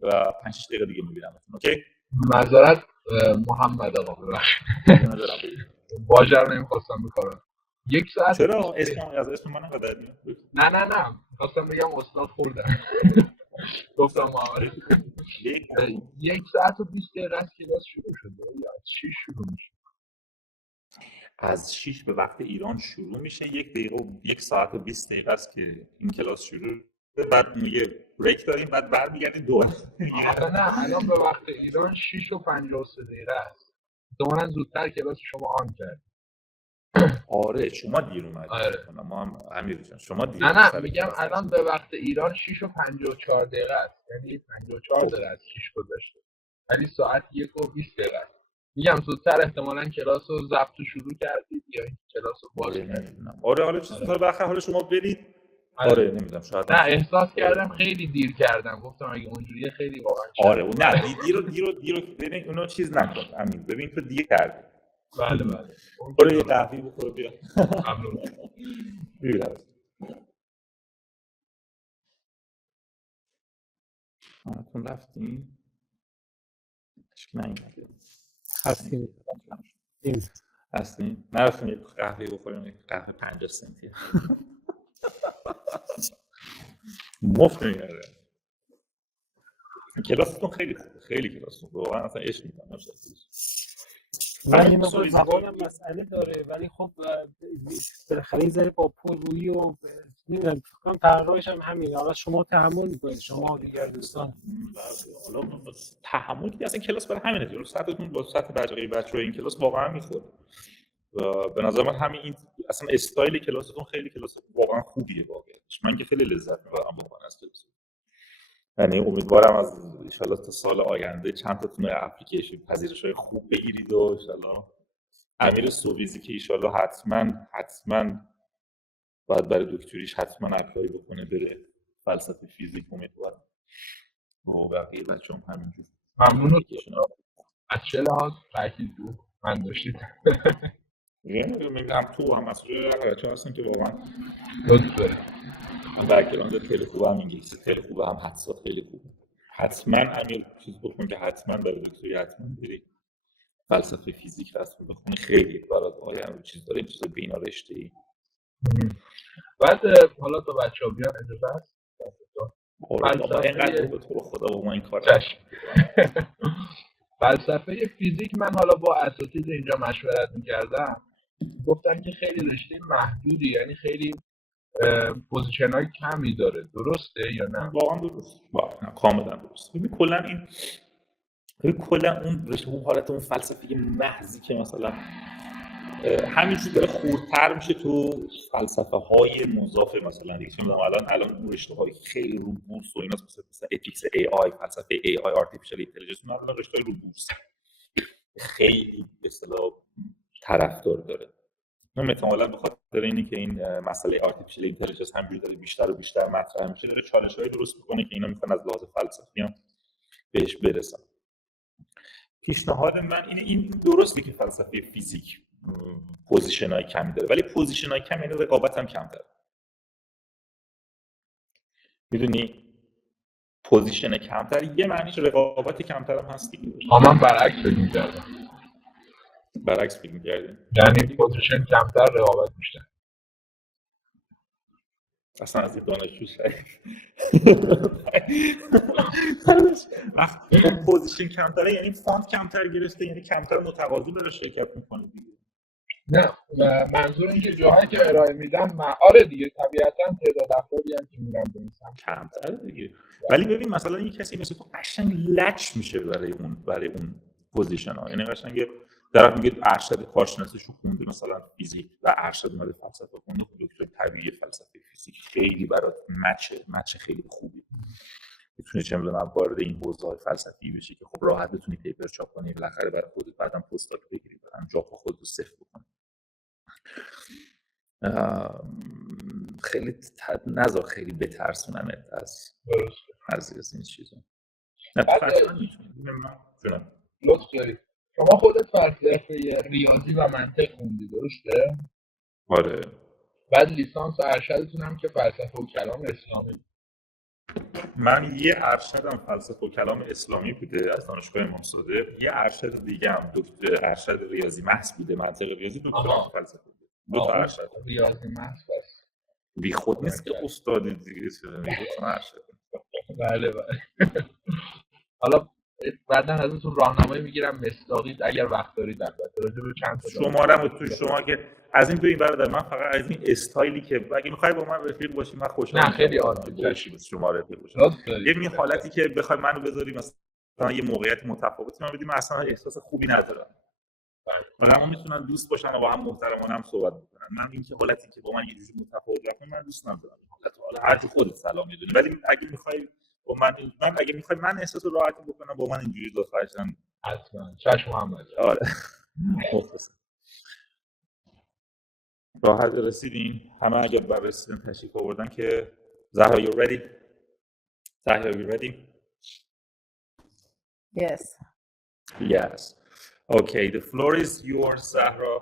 و 5-6 دقیقه دیگه می‌بینمتون. اوکی؟ معذرت محمد آقا ببخشید واژر نمی‌خواستم بکارم. 1 ساعت چرا اسم من نقدر نه می‌خواستم بگم استاد خوردن. گفتم محمد 1 ساعت و 20 دقیقه از کلاس شروع شده یا از 6 شروع میشه؟ از 6 به وقت ایران شروع میشه. 1 ساعت و 20 دقیقه است که این کلاس شروع بعد میگه بریک داریم، بعد برمیگردیم دوباره. نه الان به وقت ایران 6:53 است. دوباره زودتر کلاس شما آن کرد. آره شما دیر اومدید. آره. ما هم امیر جان شما دیر. نه میگم الان به وقت ایران 6:54 است. یعنی 54 دقیقه از 6 گذشته. ولی ساعت 1:20 است. میگم زودتر احتمالاً کلاس رو ضبط شروع کردید یا این کلاس رو باز کردید. آره حالا چیزی تا بالاخره حالا شما برید. آره نمیدونم شاید نه احساس کردم خیلی دیر کردم، گفتم اگه اونجوریه خیلی واقعا آره اون نه دیر ببین اونو چیز نکن امین، ببین تو دیر کردی. بله برو یه قهوه بخور بیا. ممنون. بیا تون رفتیم اشک نگیره هستیم نرفتیم یه قهوه بخوریم، قهوه 50 سنتی مفت میگره. کلاستون خیلی خوبه، خیلی کلاستون واقعا اصلا عشق میکنم. ولی مثلا زبانم مسئله داره، ولی خب بالاخره یه ذره با پررویی و نمیدونم فکر کنم تحقیقاتش هم همین. حالا شما تحمل میکنید، شما دیگر دوستان حالا تحمل که اصلا کلاس برای همینه دیگه. سطحتون با سطح بچه‌های این کلاس واقعا میخوره. و به نظر من همین این اصلا استایل کلاستون خیلی کلاس واقعا خوبیه واقعیتش. من که خیلی لذت میبرم واقعا از کلاس. یعنی امیدوارم از ان شاءالله تا سال آینده چند تاتون اپلیکیشن پذیرش‌های خوب بگیرید و ان شاءالله امیر سوویزی که ان شاءالله حتما باید برای دکتریش حتما اپلای بکنه بره فلسفه فیزیک. امیدوارم و بقیه بچه‌ها هم همینجور. ممنون از چه لحاظ تاکید بود من داشتید میگم تو هم مسئول بچه‌ها هستن که واقعا لطفه بک‌گراند خیلی خوبه، هم انگلیسی خیلی خوبه، هم حدسات خیلی خوبه. حتما امیر چیز بکن که حتما برای دکتری حتما بری فلسفه فیزیک رسم بخونی، خیلی برات آینده چیز داره، این چیزا بینا رشته‌ای. بعد حالا تو بچه‌ها بیان اجازه هست فلسفه اینقدر به تو خدا با ما این کار فلسفه فیزیک من حالا با اساتید اینجا مشورت می‌کردم، گفتن که خیلی رشته محدودی، یعنی خیلی پوزیشن‌های کمی داره. درسته یا نه؟ واقعا درست. واقعا کاملا درست. ببین کلا اون رشته اون حالت اون فلسفه محضی که مثلا همینجوری داره خوردتر میشه تو فلسفه‌های مضاف مثلا دیگه. چون الان اون رشته‌های خیلی رو بورس و ایناست، مثلا اتیکس ای آی، فلسفه ای آی، آرتفیشال اینتلیجنس، اون الان رشته‌های رو بورس خیلی به اصطلاح طرفدار داره. من احتمالاً به خاطر اینی که این مسئله آرتفیشال اینتلیجنس همینجوری داره بیشتر و بیشتر مطرح میشه، داره چالش‌های درست می‌کنه که اینا می‌خوان از لحاظ فلسفی هم بهش برسن. پیشنهاد من اینه، این درسته که فلسفه فیزیک پوزیشن‌های کمی داره، ولی پوزیشن‌های کم یعنی رقابت هم کمتره. میدونی پوزیشن کمتر یه معنیش رقابت کمتر هم هست دیگه. من برعکس فکر می‌کردم. برعکس فکر می‌کردی؟ یعنی پوزیشن کمتر رقابت بیشتر. اصلا از دانشجو شاید پوزیشن کمتره یعنی فاند کمتر گرفته، یعنی کمتر متقاضی داره شرکت میکنه دیگه. نه منظور این که جاهایی که ارائه میدن آره دیگه طبیعتاً تعداد افرادی هم که میرن به این سمت کمتره دیگه. ولی ببین مثلا یک کسی مثل تو قشنگ لچ میشه برای اون پوزیشن ها. یعنی قشنگ طرف میگه ارشد کارشناسیشو خونده مثلا فیزیک و ارشد اومده فلسفه خونده، دکتر طبیعی فلسفه فیزیک، خیلی برات مچ خیلی خوبی میتونه چه میدونم وارد این حوزه‌های فلسفی بشی که خب راحت بتونی پیپر چاپ کنی، بالاخره برای خودت بعدم پست داک بگیری، بعدم جا خودت رو صفر بکنی. خیلی نذار خیلی بترسونمت از این چیزا. نه لطف داری. شما خودت فلسفه ریاضی و منطق خوندی درسته؟ آره. بعد لیسانس ارشدتون هم که فلسفه و کلام اسلامی. من یه ارشدم فلسفه و کلام اسلامی بوده از دانشگاه موسسه، یه ارشد دیگه هم دکتر ارشد ریاضی محض بوده، منطق ریاضی، دکترا فلسفه بوده. دو تا ارشد. ریاضی محض بس. بی خود نیست که استاد دیگه شده میگه تو ارشد. بله. حالا بعداً ازتون راهنمایی میگیرم مصداقی اگر وقت دارید، البته راجع به چند تا شماره‌مو تو شما که از این ببین برادر، من فقط از این استایلی که اگه میخوای با من رفیق باشی من خوشحالم. نه خیلی عالی باشی با شما رفیق باشم. یه حالتی که بخوای منو بذاری مثلا یه موقعیت متفاوتی من بدی، من اصلا احساس خوبی ندارم. آدم‌ها میتونن دوست باشن و با هم محترمانه هم صحبت بکنن. من این که حالتی که با من یه جوری متفاوت رفتن من دوست ندارم. حالا هر کی خودت سلام میدونی، ولی اگه میخوای با من اگه میخوای من احساس راحتی بکنم با من اینجوری لطفاً حتما. چشم محمد. آره. مخلصم. راحت رسیدیم. همه اگر بر رسیدن تشریف آوردن که زهرا you ready? Zahra, you ready? Yes. Yes. Okay, the floor is yours, Zahra.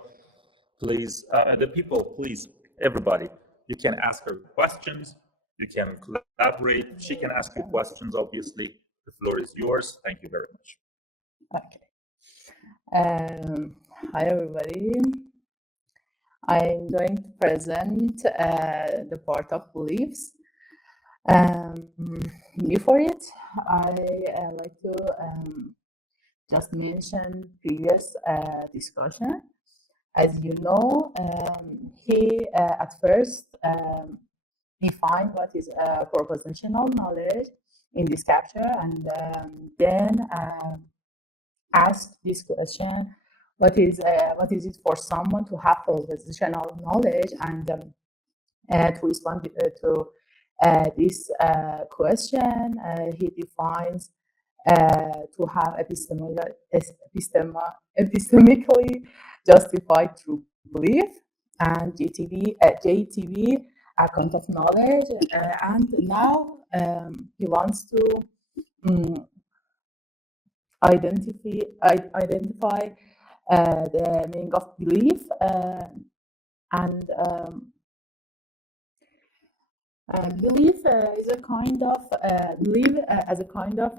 Please, the people, please, everybody, you can ask her questions. You can collaborate. She can ask you questions, obviously. The floor is yours. Thank you very much. Okay. Hi, everybody. I'm going to present the part of beliefs. Before it, I like to just mention previous discussion. As you know, he at first defined what is propositional knowledge in this chapter, and then asked this question: what is it for someone to have propositional knowledge? And to respond to this question, he defines to have epistemically justified true belief, and JTB account of knowledge. And now he wants to identify the meaning of belief, and belief is a kind of belief as a kind of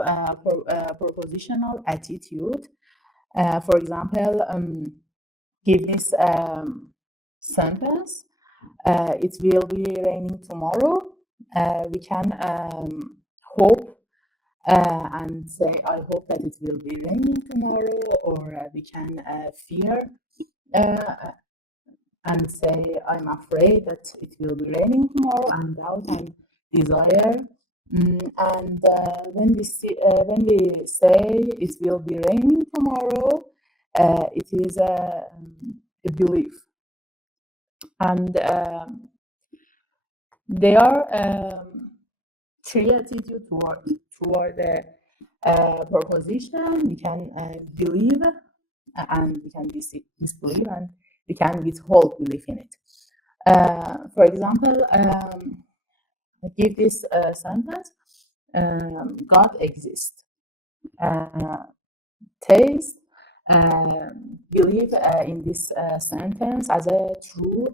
propositional attitude. For example, give this sentence: it will be raining tomorrow. We can hope and say, I hope that it will be raining tomorrow, or we can fear and say, I'm afraid that it will be raining tomorrow, and doubt and desire. And when we say it will be raining tomorrow, it is a belief. And there are three attitudes toward the proposition. We can believe, and we can disbelieve, and we can withhold belief in it. For example, I give this sentence: God exists. Taste believe in this sentence as a true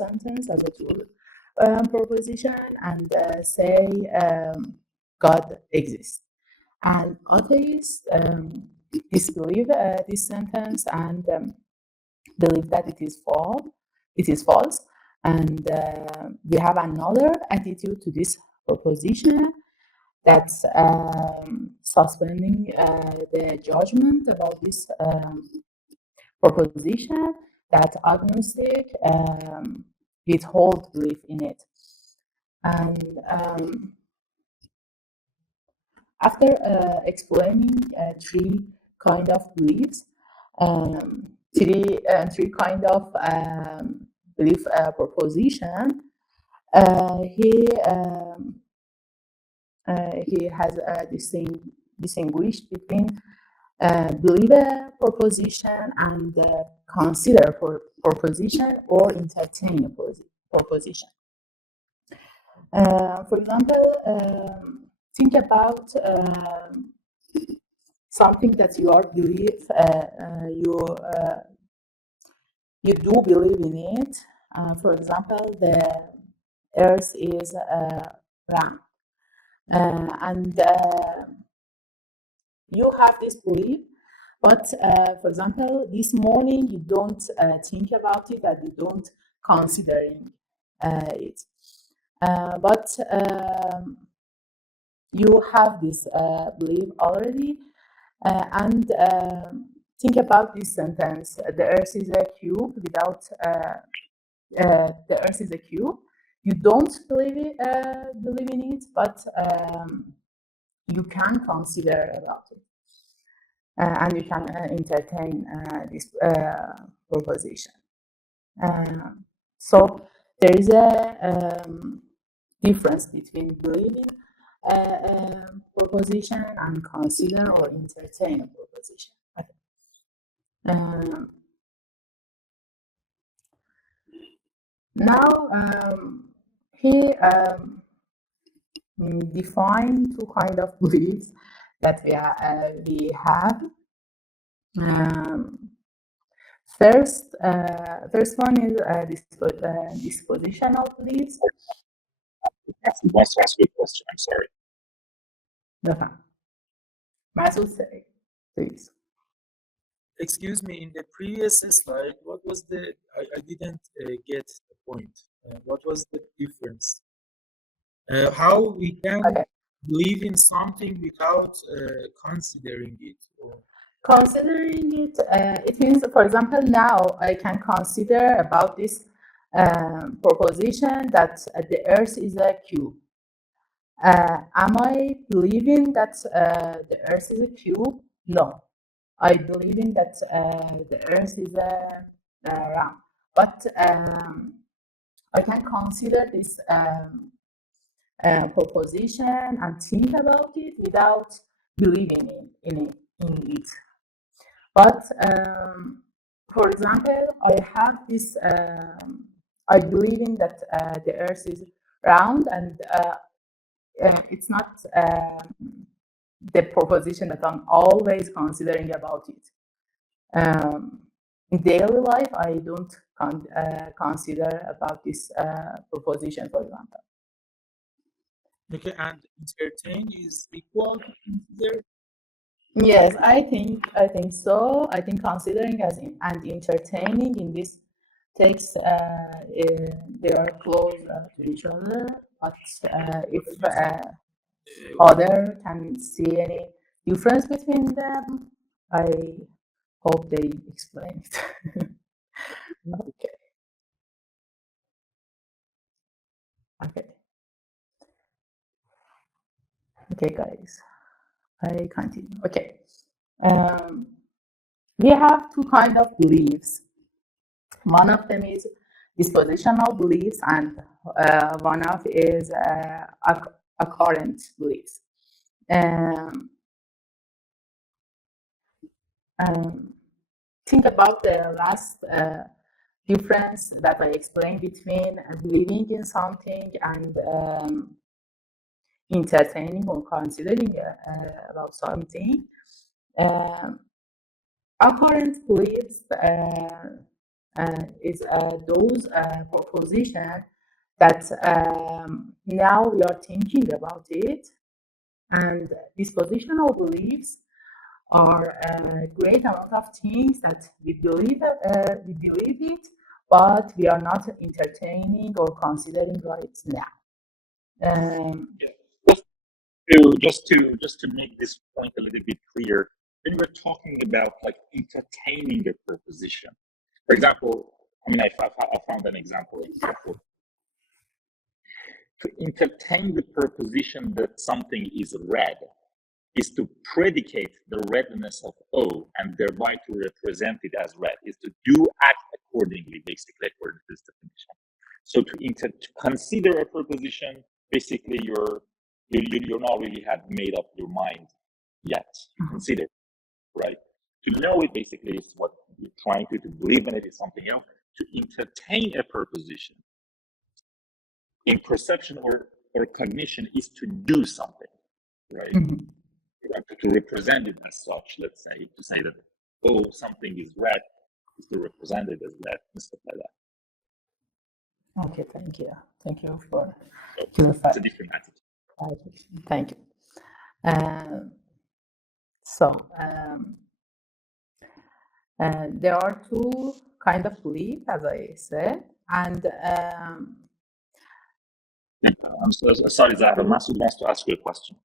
sentence, as a true proposition, and say God exists. And atheists disbelieve this sentence and believe that it is false. And we have another attitude to this proposition, that's suspending the judgment about this proposition, that agnostic withhold belief in it. And after explaining three kind of beliefs, three kind of belief proposition, he has distinguished between believe proposition and consider proposition or entertain proposition. For example, think about something that you are believe you do believe in it. For example, the Earth is round, and you have this belief. But for example, this morning you don't think about it, and you don't consider it. But you have this belief already, and think about this sentence. The Earth is a cube without the Earth is a cube. You don't believe in it, but you can consider about it, and you can entertain this proposition. So there is a difference between believing a proposition and consider or entertain a proposition. Now he defined two kind of beliefs that we have. First one is dispositional beliefs. He wants to ask you a question. I'm sorry. No. Masud, say, please. Excuse me, in the previous slide, what was the, I didn't get the point. What was the difference? How we can believe in something without considering it? Or... Considering it, it means, for example, now I can consider about this proposition that the Earth is a cube. Am I believing that the Earth is a cube? No. I believe in that the Earth is a round, but I can consider this proposition and think about it without believing in it. But for example, I have this. I believe in that the Earth is round, and it's not the proposition that I'm always considering about it. In daily life, I don't consider about this proposition, for example. Okay, and entertain is equal to consider? Yes, I think so. I think considering as and entertaining in this text, they are close to each other. But if other can see any difference between them, I hope they explain it. Okay, guys. I continue. Okay. We have two kinds of beliefs. One of them is dispositional beliefs, and one of is occurrent beliefs. Think about the last difference that I explained between believing in something and entertaining or considering about something. Occurrent beliefs is those propositions that now we are thinking about it, and dispositional beliefs are a great amount of things that we believe it, but we are not entertaining or considering right now. Just to make this point a little bit clear, when we're talking about like entertaining a proposition, for example, I mean, I found an example. To entertain the proposition that something is red is to predicate the redness of O and thereby to represent it as red, is to act accordingly, basically, according to this definition. So to consider a proposition, basically you're not really have made up your mind yet. You consider it, right? To know it basically is what you're trying to believe in it is something else. To entertain a proposition in perception or cognition is to do something, right? To represent it as such, let's say, to say that, oh, something is red, is to represent it as red, and stuff like that. Okay, thank you. Thank you for clarifying. It's a different attitude. Thank you. There are two kinds of belief, as I said, and I'm sorry, Zahra. Masud wants to ask you a question.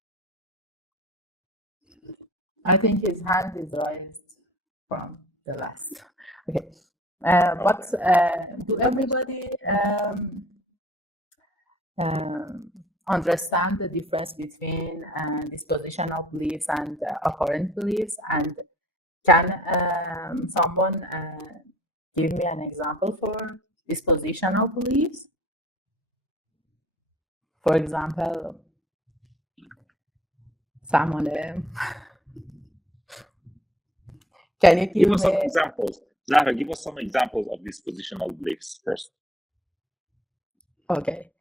I think his hand is raised. from the last. Okay, but do everybody understand the difference between dispositional beliefs and occurrent beliefs? And can someone give me an example for dispositional beliefs? For example, someone can you give us some examples? Zahra, give us some examples of dispositional beliefs first. Okay.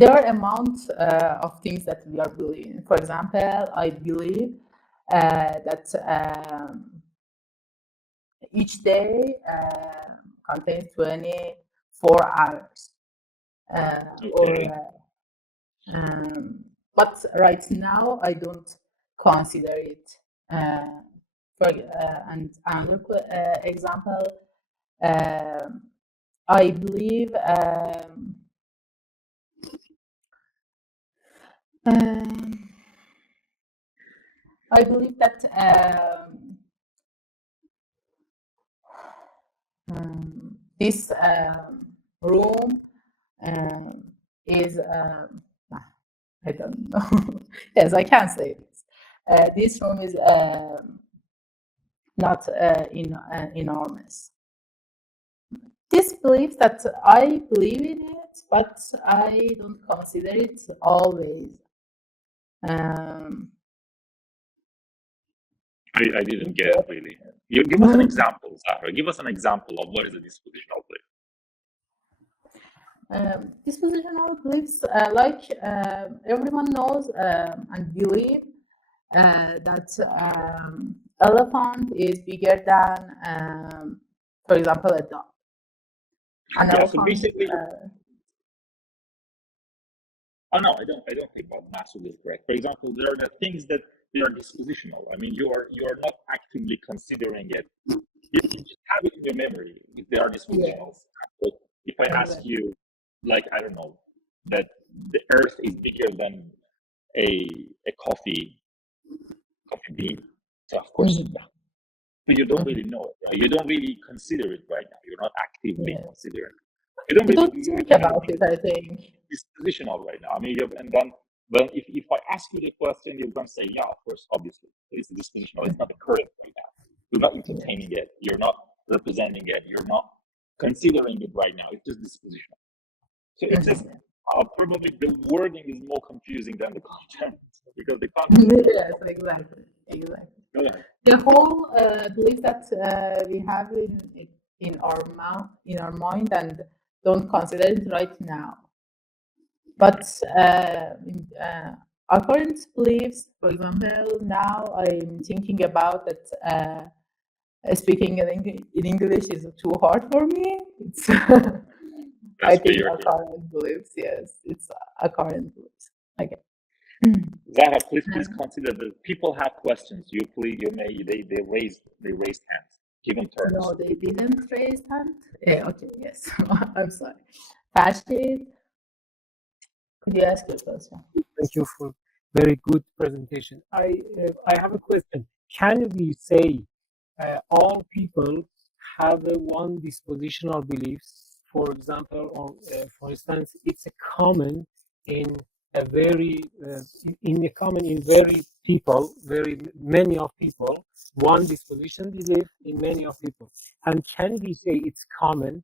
There are amounts of things that we are believing. For example, I believe that each day contains 24 hours. Okay. But right now, I don't consider it. And another example, I believe that this room is I don't know. Yes, I can say this. This room is not enormous. This belief that I believe in it, but I don't consider it always. I didn't get it really. You give us an example, Zahra. Give us an example of what is a dispositional belief. Dispositional beliefs, like everyone knows and believe that elephant is bigger than, for example, a dog. An Yeah, so elephant, basically, oh no, I don't think that massively is correct. For example, there are the things that they are dispositional. I mean, you are not actively considering it. You just have it in your memory if they are dispositional. Yes. So if I ask you, like, I don't know, that the Earth is bigger than a coffee bean, so of course, yeah. But you don't really know it, right? You don't really consider it right now. You're not actively considering it. You don't We really don't think about it, I think. dispositional right now. I mean, and then if I ask you the question, you're going to say, yeah, of course, obviously, it's dispositional. It's not the current right now. You're not entertaining it. You're not representing it. You're not considering it right now. It's just dispositional. So it's just probably the wording is more confusing than the content because the content. Yes, exactly. The whole belief that we have in our mind and don't consider it right now. But our current beliefs, for example, now I'm thinking about that speaking in English is too hard for me. It's I think our current beliefs, yes, it's our current beliefs. Okay. Zahra, please consider that people have questions. They raised hands. Give them turns. No, they didn't raise hands. Yeah, okay, yes. I'm sorry. Rashid, could you ask your question? Thank you for very good presentation. I have a question. Can we say all people have one dispositional beliefs? For example, or for instance, it's a common in a very very many of people, one disposition belief in many of people. And can we say it's common,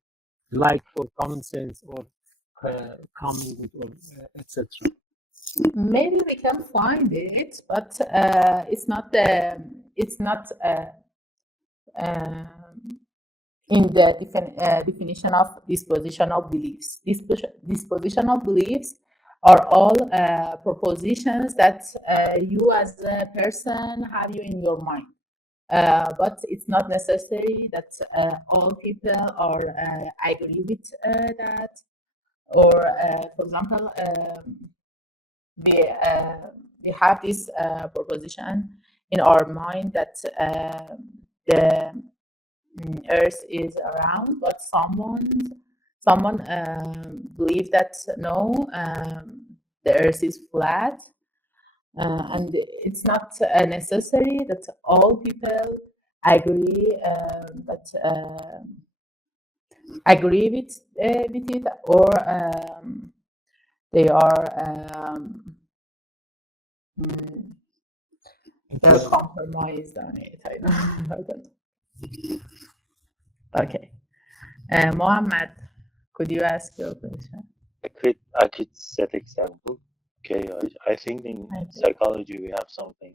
like for common sense or common good or etc.? Maybe we can find it, but it's not in the definition of dispositional beliefs. Dispositional beliefs are all propositions that you as a person have you in your mind. But it's not necessary that all people are agree with that. Or, for example, we have this proposition in our mind that the Earth is round, but someone believes that no, the Earth is flat. And it's not necessary that all people agree agree with it, or they are compromised on it. I don't know. Okay. Mohammed, could you ask your question? I could set example. Okay, I think in psychology we have something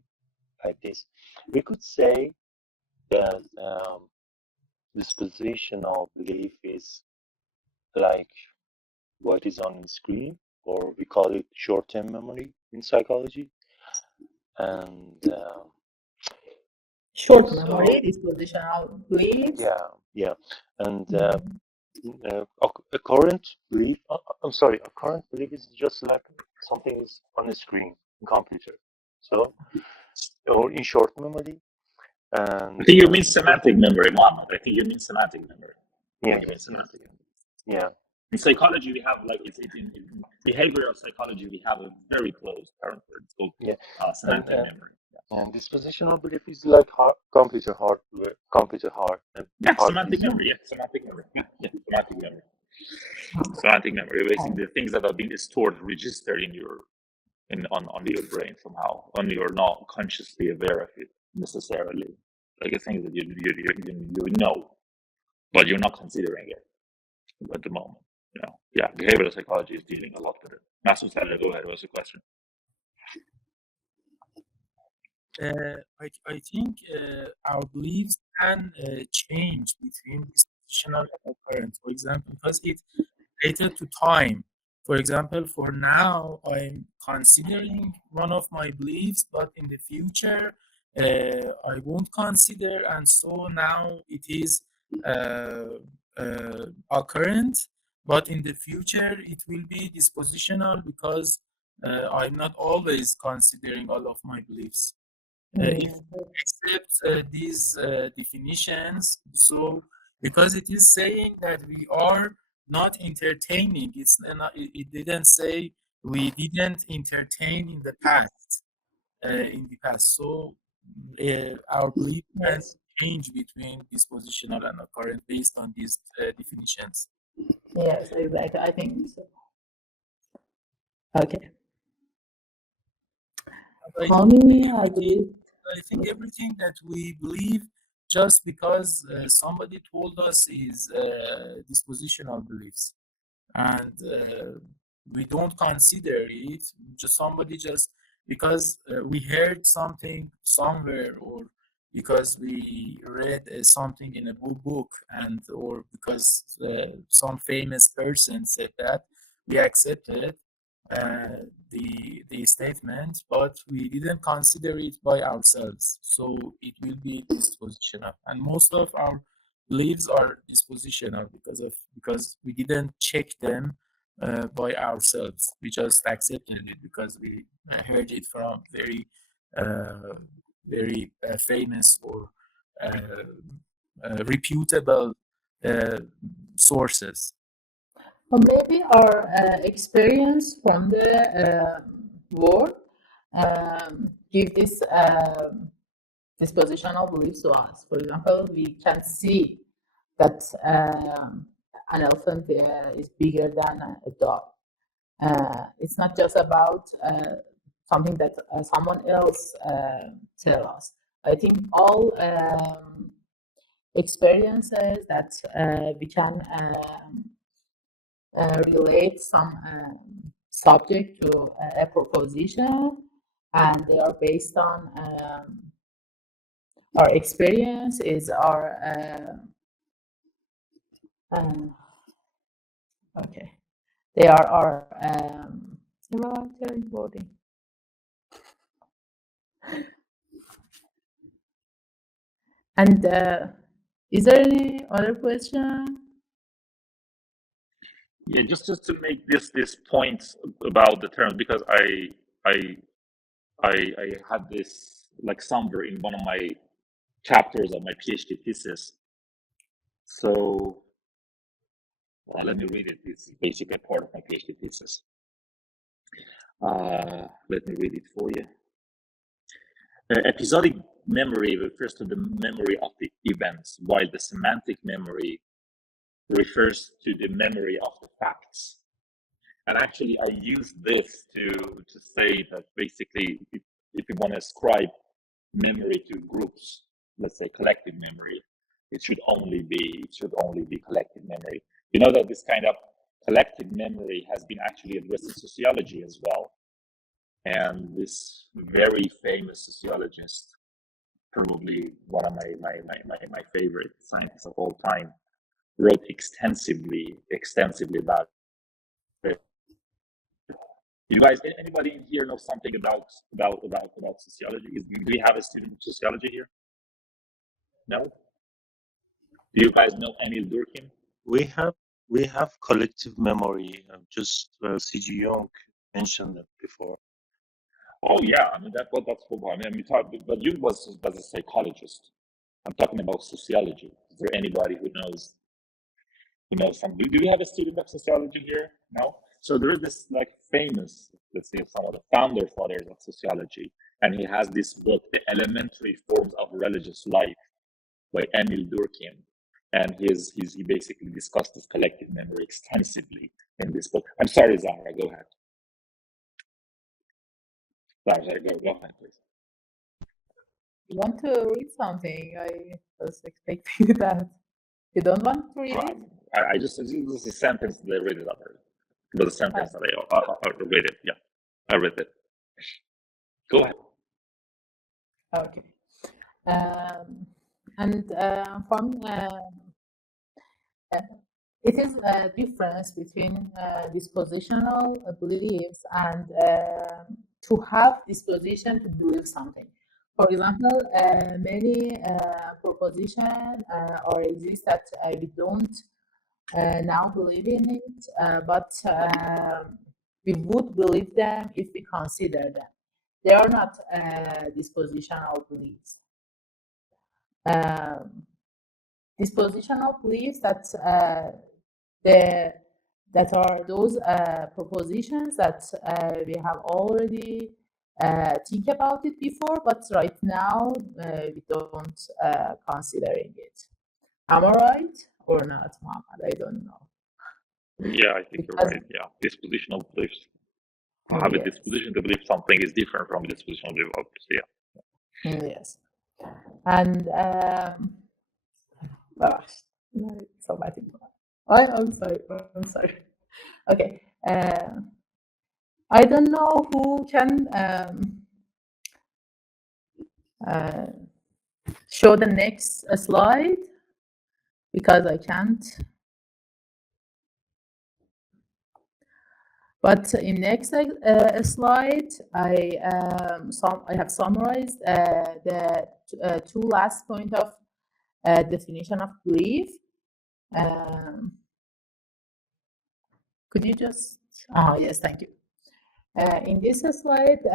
like this. We could say that dispositional belief is like what is on the screen, or we call it short-term memory in psychology. And short memory, dispositional belief. Yeah. And a current belief. A current belief is just like something is on the screen in computer. So, or in short memory. And I think you mean semantic memory, Mohammed. I think you mean semantic memory. Yeah. You mean semantic memory. Yeah. In psychology, we have in behavioral psychology, we have a very close term for it. It's called semantic memory. And dispositional belief is like computer hardware. Semantic memory. Yeah, semantic memory. Yeah, semantic memory. Semantic memory, basically the things that have been stored, registered on your brain somehow, and you're not consciously aware of it necessarily. Like a thing that you know, but you're not considering it at the moment. Yeah, behavioral psychology is dealing a lot with it. Masoud, go ahead. What's the question? I think our beliefs can change between dispositional and occurrent. For example, because it's related to time. For example, for now, I'm considering one of my beliefs, but in the future, I won't consider, and so now it is occurrent. But in the future, it will be dispositional because I'm not always considering all of my beliefs. If we accept these definitions, so because it is saying that we are not entertaining, it didn't say we didn't entertain in the past. So our belief can change between dispositional and occurrent based on these definitions. Yes, exactly. I think so. Okay. Haumi, I think everything that we believe just because somebody told us is dispositional beliefs, and we don't consider it. Somebody just because we heard something somewhere, or because we read something in a book, and or because some famous person said that, we accepted the statement, but we didn't consider it by ourselves. So it will be dispositional, and most of our beliefs are dispositional because we didn't check them by ourselves. We just accepted it because we heard it from very famous or reputable sources. Or maybe our experience from the world give this dispositional beliefs to us. For example, we can see that an elephant is bigger than a dog. It's not just about something that someone else tell us. I think all experiences that we can relate some subject to a proposition, and they are based on our experience, is our okay. They are our body. And is there any other question? Yeah, just to make this point about the terms, because I had this like somewhere in one of my chapters of my PhD thesis. So let me read it. It's basically part of my PhD thesis. Let me read it for you. Episodic memory refers to the memory of the events, while the semantic memory refers to the memory of the facts. And actually, I use this to say that basically, if you want to ascribe memory to groups, let's say collective memory, it should only be collective memory. You know that this kind of collective memory has been actually addressed in sociology as well. And this very famous sociologist, probably one of my favorite scientists of all time, wrote extensively about it. You guys, anybody in here know something about sociology? Do we have a student of sociology here? No? Do you guys know Emil Durkheim? We have collective memory. Just C.G. Jung mentioned it before. Oh yeah, I mean that's what I mean. But Jung was a psychologist. I'm talking about sociology. Is there anybody who knows something? Do we have a student of sociology here? No. So there is this like famous, let's say, some of the founder fathers of sociology, and he has this book, The Elementary Forms of Religious Life, by Emil Durkheim, and he basically discussed this collective memory extensively in this book. I'm sorry, Zahra, go ahead. Zahra, go ahead, please. You want to read something? I was expecting that. You don't want to read it? I just, this is a sentence that I read it already. It was a sentence that I read it. Yeah, I read it. Go ahead. Okay. And it is a difference between dispositional beliefs and to have disposition to believe something. For example, many propositions or exist that we don't now believe in it, but we would believe them if we consider them. They are not dispositional beliefs. Dispositional beliefs that are those propositions that we have already think about it before, but right now we don't considering it. Am I right or not, Muhammad? I don't know. Yeah, I think you're right. Yeah, dispositional beliefs. I have a disposition to believe something is different from a disposition to believe others. Yeah. Yes. And I'm sorry. Okay. I don't know who can show the next slide because I can't. But in next slide, I have summarized the two last point of definition of belief. Could you just? Oh yes, thank you. In this slide,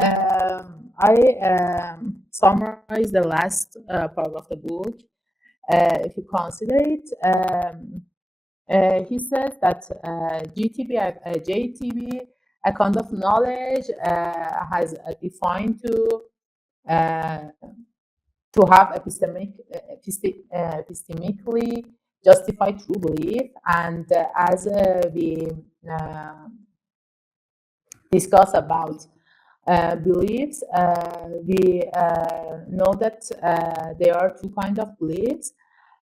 I summarize the last part of the book. If you consider it, he says that JTB, a kind of knowledge, has defined to have epistemically justified true belief, and as we discuss about beliefs, we know that there are two kinds of beliefs,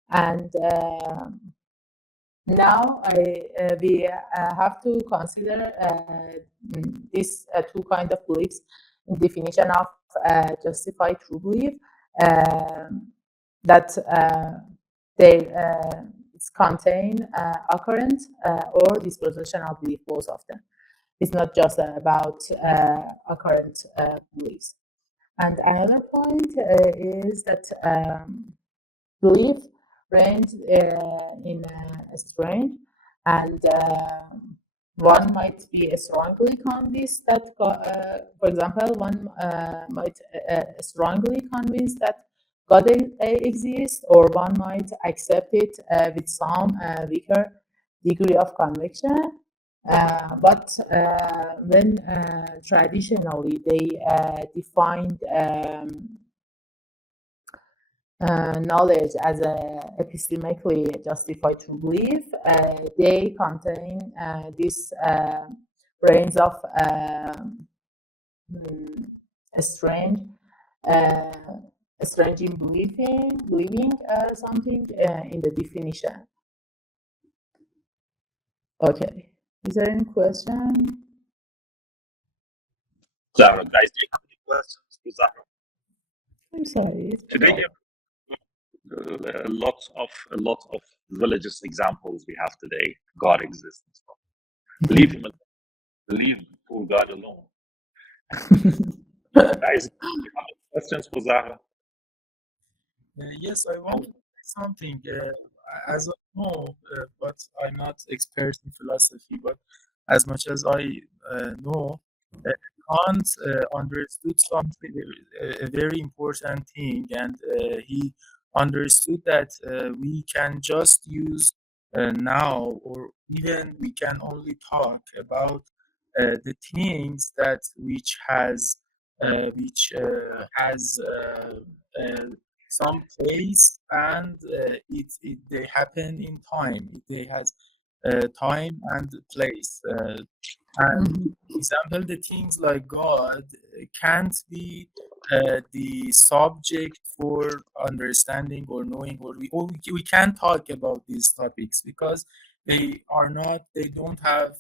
and now we have to consider these two kinds of beliefs in definition of justified true belief, that they contain occurrent or dispositional belief, both of them. It's not just about occurrent beliefs. And another point is that belief range in strength, and one might be strongly convinced that, for example, one might strongly convinced that God exists, or one might accept it with some weaker degree of conviction. But when traditionally they defined knowledge as epistemically justified to believe, they contain this range of strange in believing something in the definition. Okay, is there any question? Zahra, guys, do you have any questions for Zahra? I'm sorry. Today, a lot of religious examples we have today. God exists and stuff. Leave him alone. Leave poor God alone. Guys, do you have any questions for Zahra? Yes, I want to say something. As I know, but I'm not expert in philosophy, but as much as I know, Kant understood something, a very important thing, and he understood that we can just use now, or even we can only talk about the things that which has some place, and they happen in time. They has time and place. And example, the things like God can't be the subject for understanding or knowing, or we can't talk about these topics because they don't have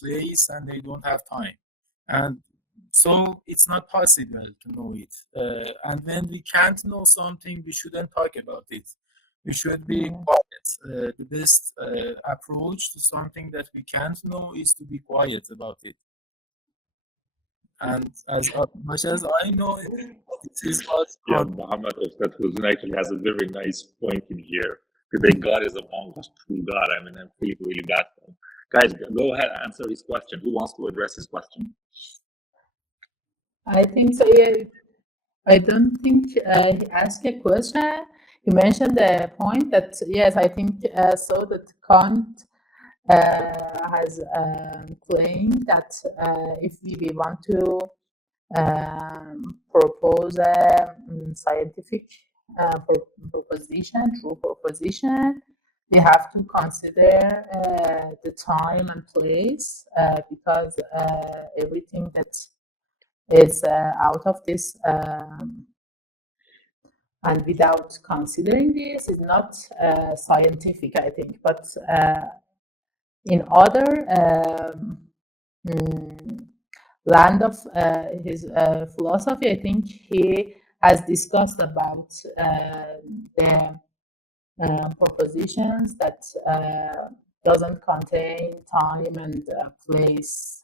place and they don't have time. And so it's not possible to know it. And when we can't know something, we shouldn't talk about it. We should be quiet. The best approach to something that we can't know is to be quiet about it. And as much as I know, this is what Muhammad actually has a very nice point in here. Because God is among us, true God. I mean, I'm really got them. Guys, go ahead and answer his question. Who wants to address his question? I think so. Yeah. I don't think he asked a question. He mentioned the point that, yes, I think so that Kant has claimed that if we want to propose a scientific true proposition, we have to consider the time and place because everything that is out of this and without considering this is not scientific, I think. But in other land of his philosophy, I think he has discussed about the propositions that doesn't contain time and place.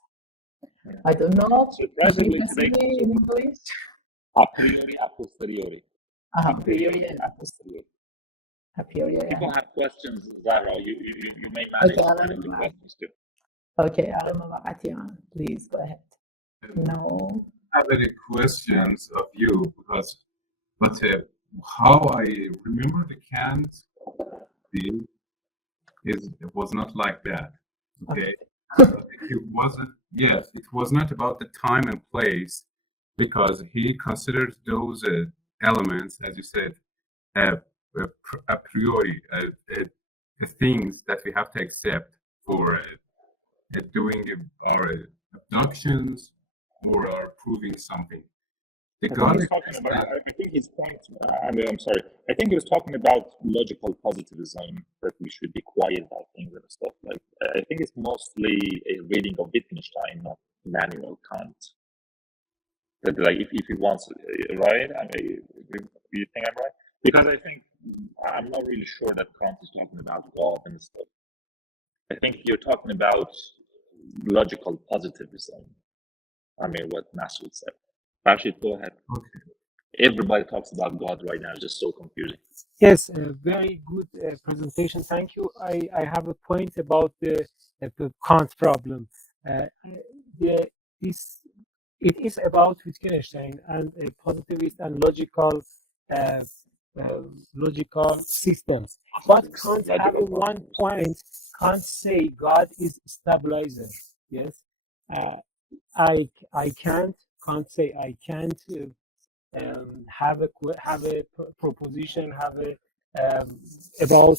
I don't know. So basically, in English. A priori, a posteriori. A priori and a posteriori. A priori. People have questions, Zahra. You may manage to answer the questions too. Okay, please go ahead. No. I have any questions of you but how I remember the Kant view it was not like that. Okay. It wasn't. Yes, it was not about the time and place, because he considers those elements, as you said, a priori, the things that we have to accept for doing our abductions or are proving something. I think his point, I'm sorry. I think he was talking about logical positivism, that we should be quiet about things and stuff. Like, I think it's mostly a reading of Wittgenstein, not Immanuel Kant. That, like, if he wants, right? I mean, do you think I'm right? Because I think I'm not really sure that Kant is talking about God and stuff. I think you're talking about logical positivism. I mean, what Masoud said. Rashid, go ahead. Okay. Everybody talks about God right now. It's just so confusing. Yes, very good presentation. Thank you. I have a point about the Kant problem. It is about Wittgenstein and positivist and logical systems. But Kant have one point. Kant say God is stabilizer. Yes, I can't say I can't have a proposition, have a about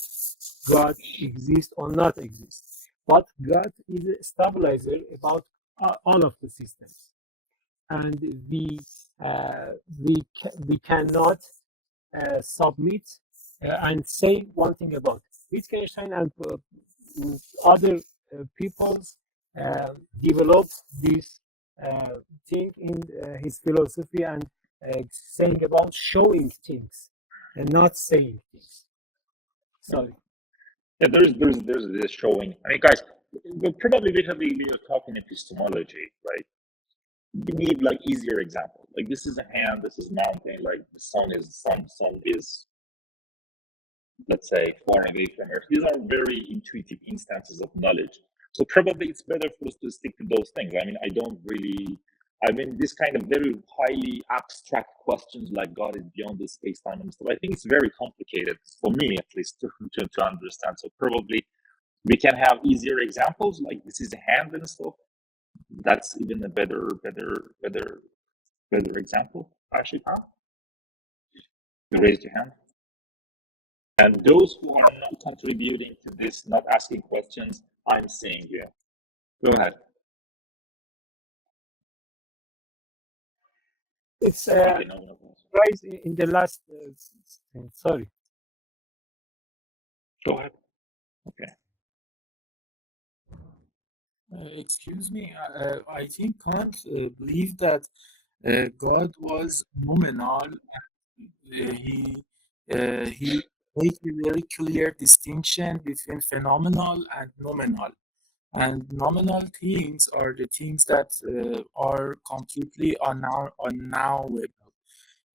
God exist or not exist. But God is a stabilizer about all of the systems, and we cannot submit and say one thing about it. Wittgenstein and other peoples develop this thing in his philosophy and saying about showing things and not saying things. Sorry. Yeah, there's this showing. I mean, guys, probably because we are talking epistemology, right? You need like easier examples. Like this is a hand, this is mountain. Like the sun is, let's say, far away from Earth. These are very intuitive instances of knowledge. So probably it's better for us to stick to those things. I mean, this kind of very highly abstract questions like God is beyond the space-time and stuff, I think it's very complicated, for me at least, to understand. So probably we can have easier examples, like this is a hand and stuff. That's even a better example, actually. You raised your hand. And those who are not contributing to this, not asking questions, I'm seeing you. Go ahead. It's right in the last. Sorry. Go ahead. Okay. Excuse me. I think Kant believed that God was nominal. He made a very clear distinction between phenomenal and nominal. And nominal things are the things that are completely unknowable.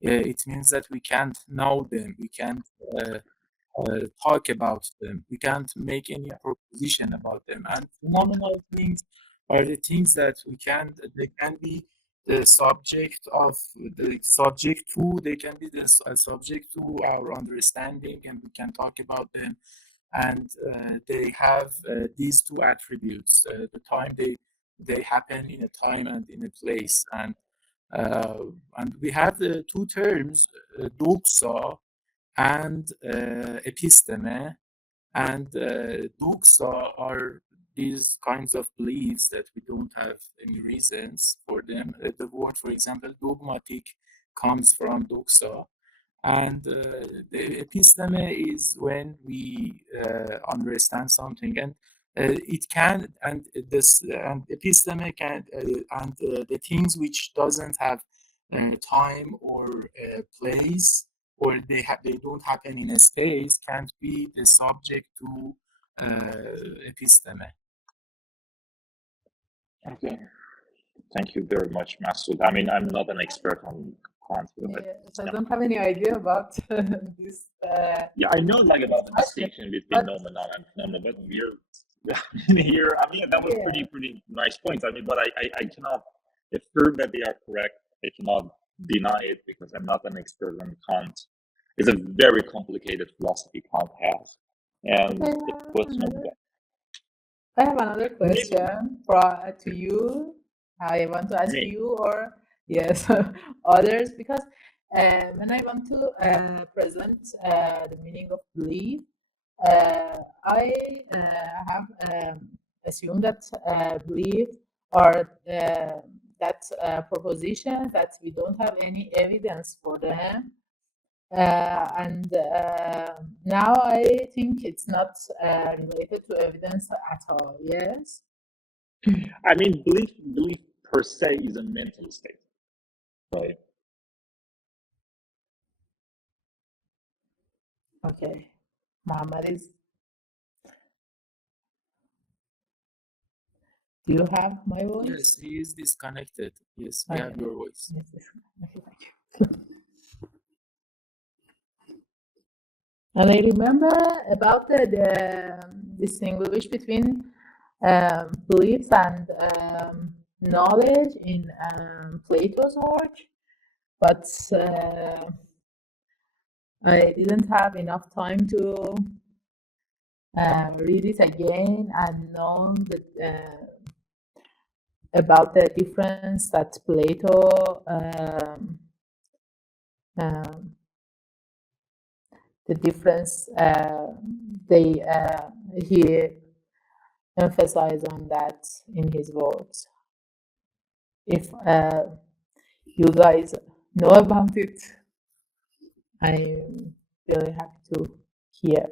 It means that we can't know them, we can't talk about them, we can't make any proposition about them. And phenomenal things are the things that they can be the subject to, they can be the subject to our understanding, and we can talk about them. And they have these two attributes: the time they happen in a time and in a place. And we have the two terms, doxa and episteme. And doxa are these kinds of beliefs that we don't have any reasons for them. The word, for example, dogmatic, comes from doxa. And the episteme is when we understand something, and it can, and this, and episteme can, and the things which doesn't have time or place, or they don't happen in a space, can't be the subject to episteme. Okay. Thank you very much, Masood. I mean, I'm not an expert on Kant. So I don't have any idea about this. Yeah, I know like about the distinction between nominal and phenomenal, but we're here. I mean, that was pretty nice points. I mean, but I cannot affirm that they are correct. I cannot deny it because I'm not an expert on Kant. It's a very complicated philosophy Kant has, and it was I have another question to you. I want to ask you, or yes, others, because when I want to present the meaning of belief, I have assumed that belief are that propositions that we don't have any evidence for them. And now I think it's not related to evidence at all. Yes. I mean, belief per se is a mental state, right? Okay. Muhammad is. Do you have my voice? Yes, he is disconnected. Yes, we have your voice. Yes, okay, thank you. And I remember about the distinguish between beliefs and knowledge in Plato's work, but I didn't have enough time to read it again and know about the difference that Plato um, the difference he emphasized on that in his words. If you guys know about it, I'm really happy to hear.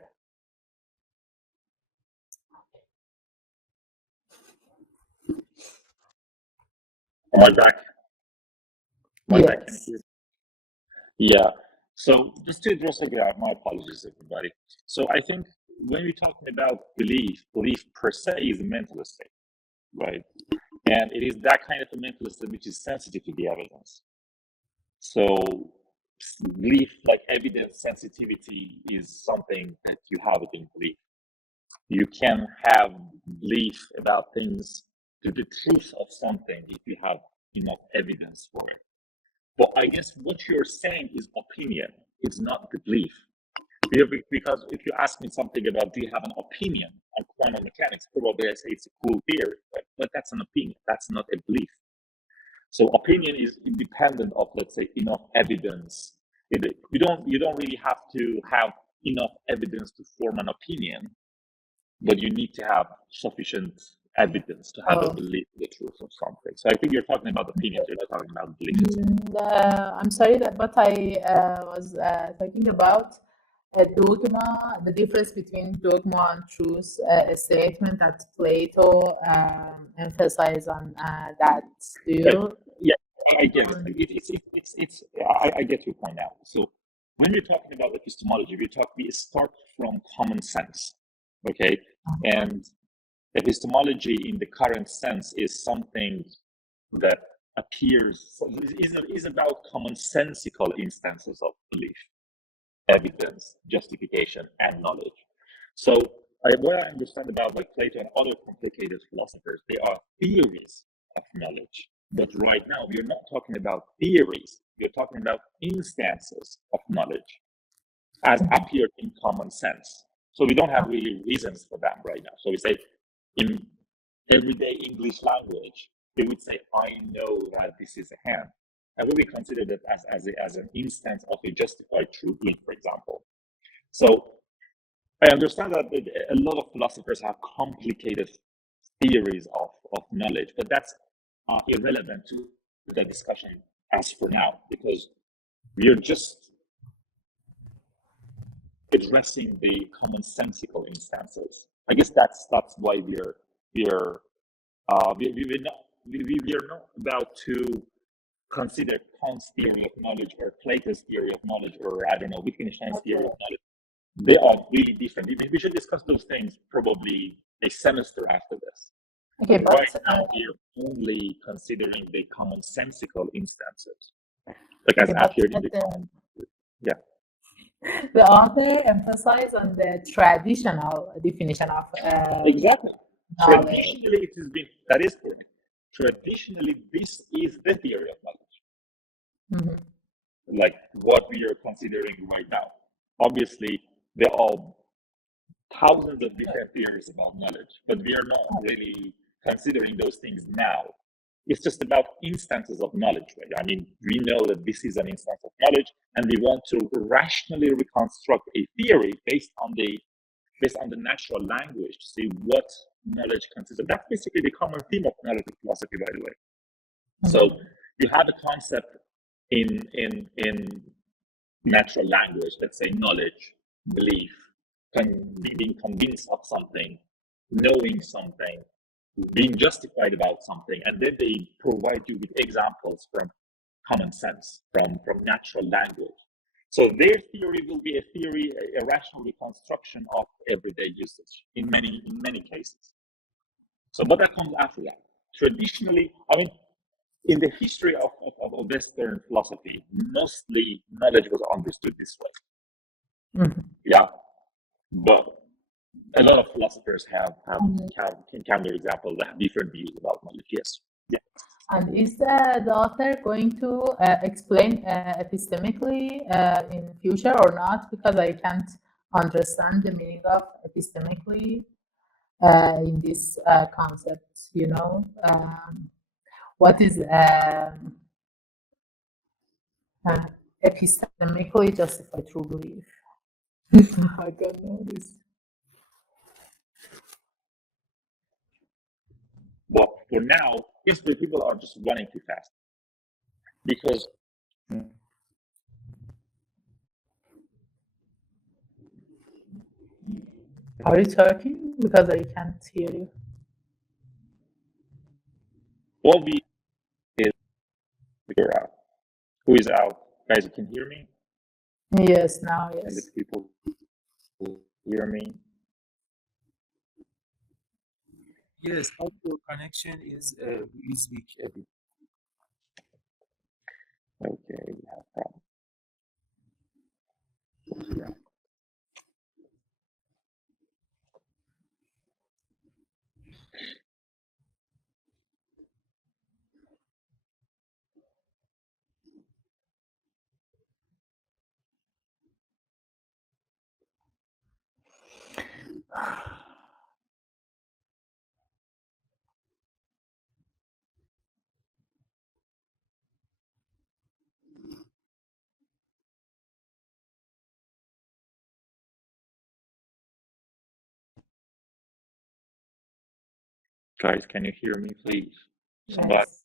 Am I back? Am I back? Yes. Yeah. So just to address again, my apologies, everybody. So I think when we're talking about belief per se is a mental state, right? And it is that kind of a mental state which is sensitive to the evidence. So belief, like evidence sensitivity, is something that you have it in belief. You can have belief about things, to the truth of something, if you have enough evidence for it. But I guess what you're saying is opinion. It's not the belief. Because if you ask me something about, do you have an opinion on quantum mechanics, probably I say it's a cool theory, but that's an opinion. That's not a belief. So opinion is independent of, let's say, enough evidence. You don't really have to have enough evidence to form an opinion, but you need to have sufficient evidence to have a belief in the truth of something. So I think you're talking about opinions, you're not talking about beliefs. I'm sorry, but I was talking about dogma, the difference between dogma and truth, a statement that Plato emphasized on that. Do you? Yeah, I get it. I get your point now. So when we're talking about epistemology, we start from common sense, okay? And epistemology in the current sense is something that appears, is about commonsensical instances of belief, evidence, justification, and knowledge. So what I understand about like Plato and other complicated philosophers, they are theories of knowledge. But right now, we're not talking about theories. We're talking about instances of knowledge as appeared in common sense. So we don't have really reasons for them right now. So we say in everyday English language, they would say, I know that this is a hand. And we would consider that as an instance of a justified true being, for example. So I understand that a lot of philosophers have complicated theories of knowledge, but that's irrelevant to the discussion as for now, because we are just addressing the commonsensical instances. I guess that's why we're not about to consider Kant's theory of knowledge or Plato's theory of knowledge or I don't know Wittgenstein's theory of knowledge. They are really different. We should discuss those things probably a semester after this. Okay, but right now we're only considering the commonsensical instances, like as appeared in the common. Yeah. The author emphasized on the traditional definition of exactly. knowledge. Traditionally, it has been, that is correct. Traditionally, this is the theory of knowledge, like what we are considering right now. Obviously, there are thousands of different theories about knowledge, but we are not really considering those things now. It's just about instances of knowledge, right? I mean, we know that this is an instance of knowledge, and we want to rationally reconstruct a theory based on the natural language to see what knowledge consists of. That's basically the common theme of analytic philosophy, by the way. So you have a concept in natural language, let's say knowledge, belief, being convinced of something, knowing something, being justified about something, and then they provide you with examples from common sense, from natural language. So their theory will be a rational reconstruction of everyday usage in many cases. So, but that comes after that. Traditionally, I mean, in the history of Western philosophy, mostly knowledge was understood this way. Yeah, but a lot of philosophers have counter examples that have different views about knowledge. Yes. Yeah. And is the author going to explain epistemically in future or not? Because I can't understand the meaning of epistemically in this concept. You know, what is epistemically justified true belief. I don't know this. Well, for now, if the people are just running too fast, because are you talking? Because I can't hear you. what we is figure out who is out. Guys, you can hear me? Yes, now, And yes. if people will hear me. Yes, but your connection is weak a bit. Okay, we have a problem. Yeah. Guys, can you hear me, please? Somebody? Yes.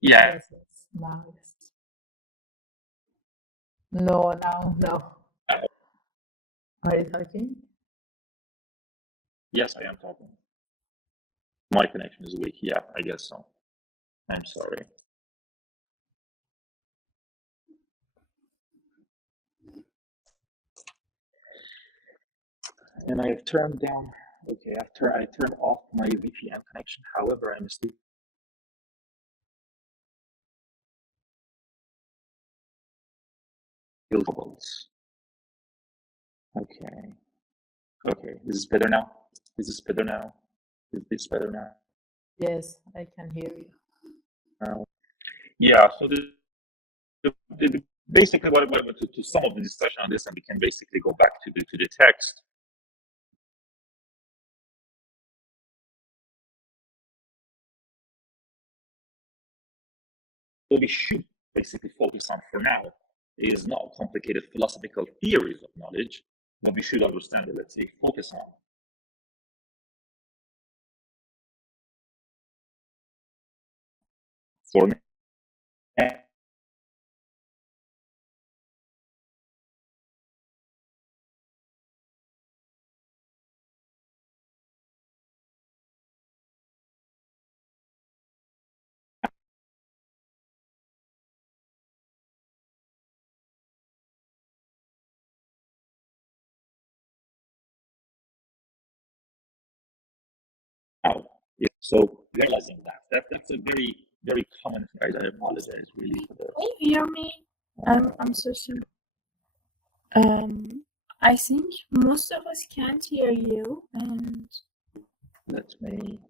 Yeah. Yes, yes. Now, yes. No, now, no. Are you talking? Yes, I am talking. My connection is weak. Yeah, I guess so. I'm sorry. And I have turned down. Okay, after I turned off my VPN connection. However, I'm still bubbles. Okay. Okay. Is this better now? Is this better now? Is this better now? Yes, I can hear you. Yeah. So basically, what I want to sum up the discussion on this, and we can basically go back to the text. What we should basically focus on for now is not complicated philosophical theories of knowledge. What we should understand, let's say, focus on. For now, so realizing that's a very, very common thing. Guys, I apologize really for the. Can you hear me? I'm so sorry. I think most of us can't hear you, and Let me.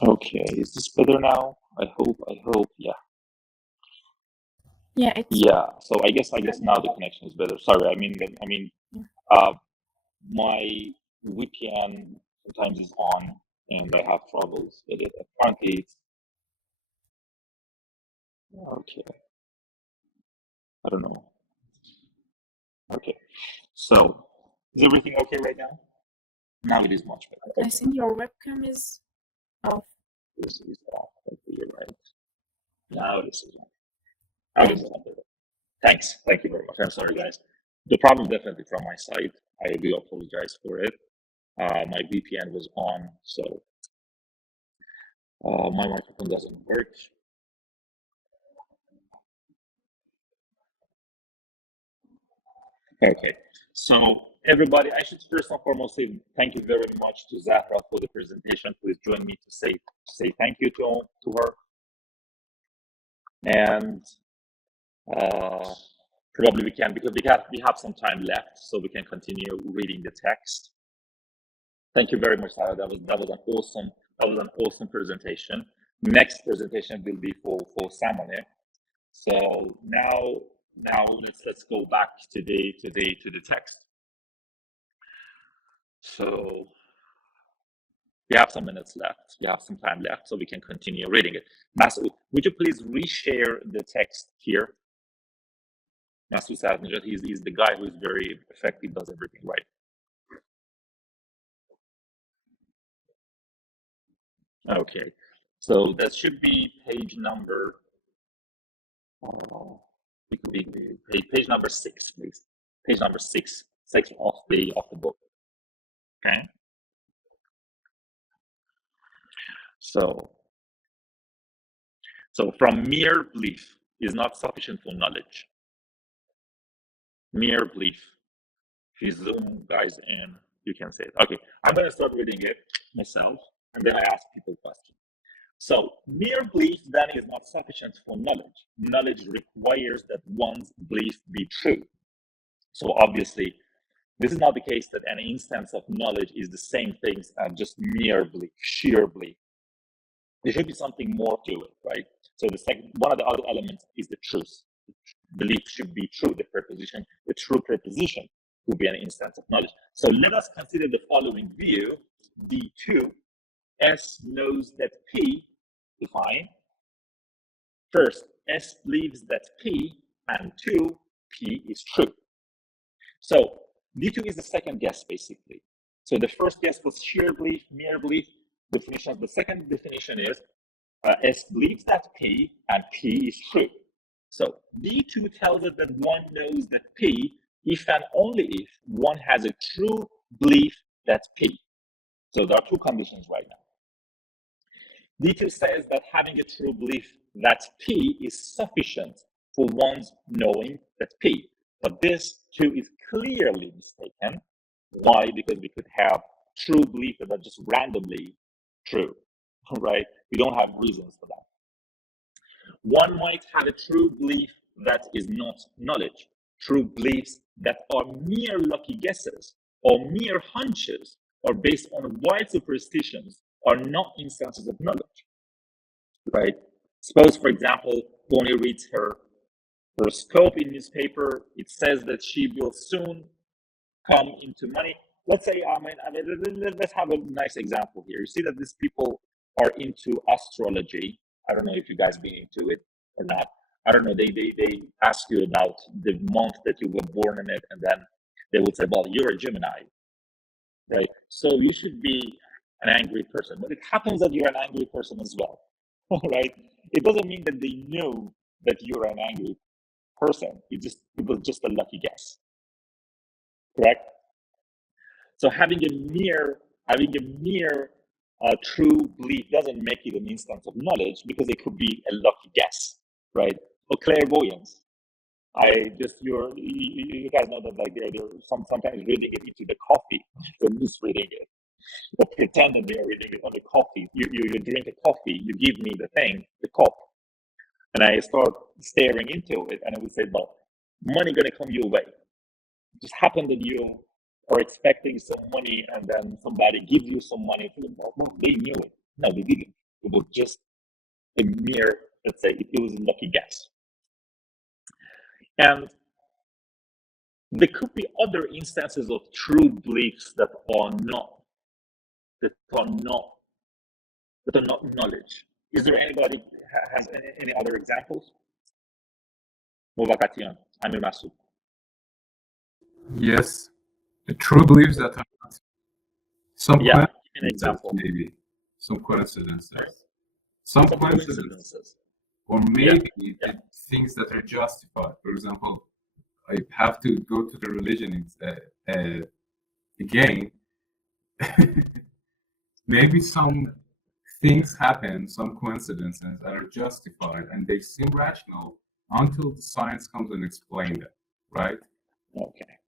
Okay, is this better now? I hope. Yeah. yeah, it's Yeah. So I guess now the connection is better. Sorry. I mean, my VPN sometimes is on, and I have troubles with it. Apparently, it's okay. I don't know. Okay. So is everything okay right now? Now it is much better. I think your webcam is off. This is off. Okay, you're right. Now this is on. Now this is on. Thanks. Thank you very much. I'm sorry, guys. The problem definitely from my side. I do apologize for it. My VPN was on, so my microphone doesn't work. Okay. So everybody, I should first and foremost say thank you very much to Zahra for the presentation. Please join me to say thank you to her. And probably we can, because we have some time left, so we can continue reading the text. Thank you very much, Zahra. That was an awesome presentation. Next presentation will be for Samane. So now let's go back to the text. So we have some minutes left. We have some time left, so we can continue reading it. Masoud, would you please reshare the text here? Masoud Sadnijat, he's the guy who is very effective, does everything right. Okay, so that should be page number. It could be page number 6, please. Page number 6 of the book. Okay. So from mere belief is not sufficient for knowledge. Mere belief. If you zoom guys in, you can say it. Okay, I'm going to start reading it myself, and then I ask people questions. So mere belief then is not sufficient for knowledge. Knowledge requires that one's belief be true. So obviously, this is not the case that an instance of knowledge is the same thing as just mere belief, sheer belief. There should be something more to it, right? So one of the other elements is the truth. Belief should be true, the true preposition would be an instance of knowledge. So let us consider the following view. D2, S knows that P, define. First, S believes that P, and 2, P is true. So D2 is the second guess, basically. So the first guess was sheer belief, mere belief. Definition. The second definition is S believes that P, and P is true. So D2 tells us that one knows that P if and only if one has a true belief that P. So there are two conditions right now. D2 says that having a true belief that P is sufficient for one's knowing that P. But this too is clearly mistaken. Why? Because we could have true belief that are just randomly true, right? We don't have reasons for that. One might have a true belief that is not knowledge. True beliefs that are mere lucky guesses or mere hunches or based on wild superstitions are not instances of knowledge, right? Suppose, for example, Bonnie reads her horoscope in newspaper. It says that she will soon come into money. Let's say, let's have a nice example here. You see that these people are into astrology. I don't know if you guys been into it or not. I don't know. They ask you about the month that you were born in it, and then they will say, well, you're a Gemini, right? So you should be an angry person. But it happens that you're an angry person as well, right? It doesn't mean that they knew that you're an angry person. It was just a lucky guess, correct? So having a mere true belief doesn't make it an instance of knowledge, because it could be a lucky guess, right? Or clairvoyance. You guys know that, like, they're sometimes reading it into the coffee. They're misreading it. They pretend that they're reading it on the coffee. You drink a coffee, you give me the cup, and I start staring into it, and I would say, well, money gonna come your way. It just happened that you are expecting some money, and then somebody gives you some money. Well, they knew it. No, they didn't. It was just a mere, let's say, it was a lucky guess. And there could be other instances of true beliefs that are not knowledge. Is there anybody has any other examples? Movakatian, Amir Masoud. Yes, the true beliefs that are not. Some Yeah, give coincidences, an example. maybe some coincidences. Right. Some Some coincidences, or maybe the things that are justified. For example, I have to go to the religion again. Maybe some things happen, some coincidences that are justified, and they seem rational until the science comes and explains it, right? Okay.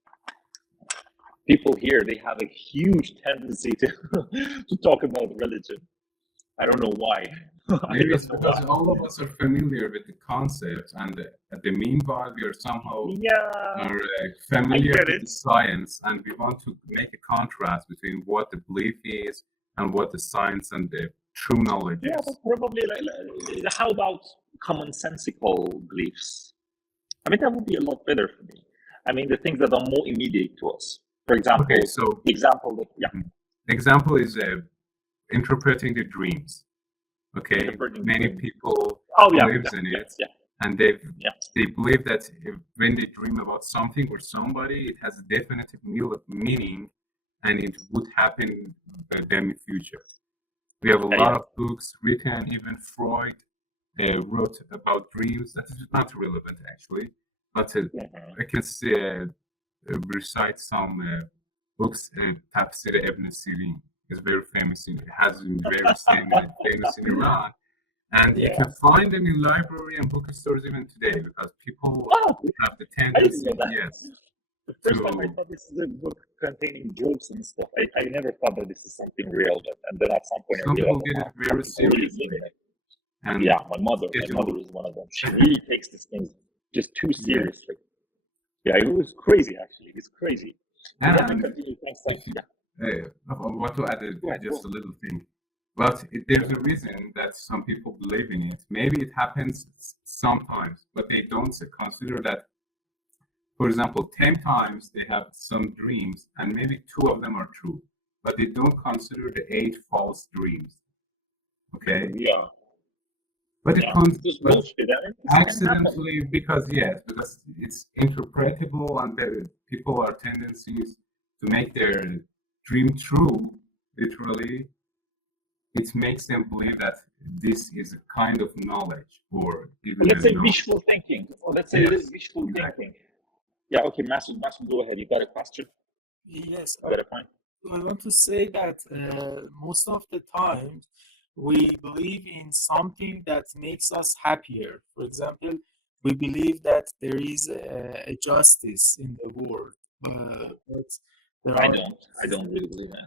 people here, they have a huge tendency to to talk about religion. I don't know why. Maybe it's because all of us are familiar with the concepts, and at the meanwhile, we are somehow familiar with the science, and we want to make a contrast between what the belief is and what the science and the true knowledge is. But probably, how about commonsensical beliefs? I mean, that would be a lot better for me. I mean, the things that are more immediate to us. For example, example is interpreting the dreams. Okay, many people believe in it, and they believe that when they dream about something or somebody, it has a definitive meaning, and it would happen with them in future. We have a lot of books written, even Freud wrote about dreams. That is not relevant, actually, but I can recite some books. Tafsir Ibn Sirin is very famous. It has been very famous in Iran, and you can find them in library and bookstores even today, because people have the tendency, The first time I thought this is a book containing jokes and stuff, I never thought that this is something real, and then at some point some people get it very seriously. And my mother is one of them. She really takes these things just too seriously. It was crazy, actually. It's crazy. I want to add just a little thing. But there's a reason that some people believe in it. Maybe it happens sometimes, but they don't consider that. For example, 10 times they have some dreams, and maybe 2 of them are true, but they don't consider the 8 false dreams. Okay? Yeah. But it comes accidentally because it's interpretable, and people are tendencies to make their dream true. Literally, it makes them believe that this is a kind of knowledge, or even let's say wishful thinking. Let's say it is wishful thinking. Yeah. Okay, Masud, go ahead. You got a question? Yes. Got a point? I want to say that most of the time we believe in something that makes us happier. For example, we believe that there is a justice in the world, but I don't really believe that.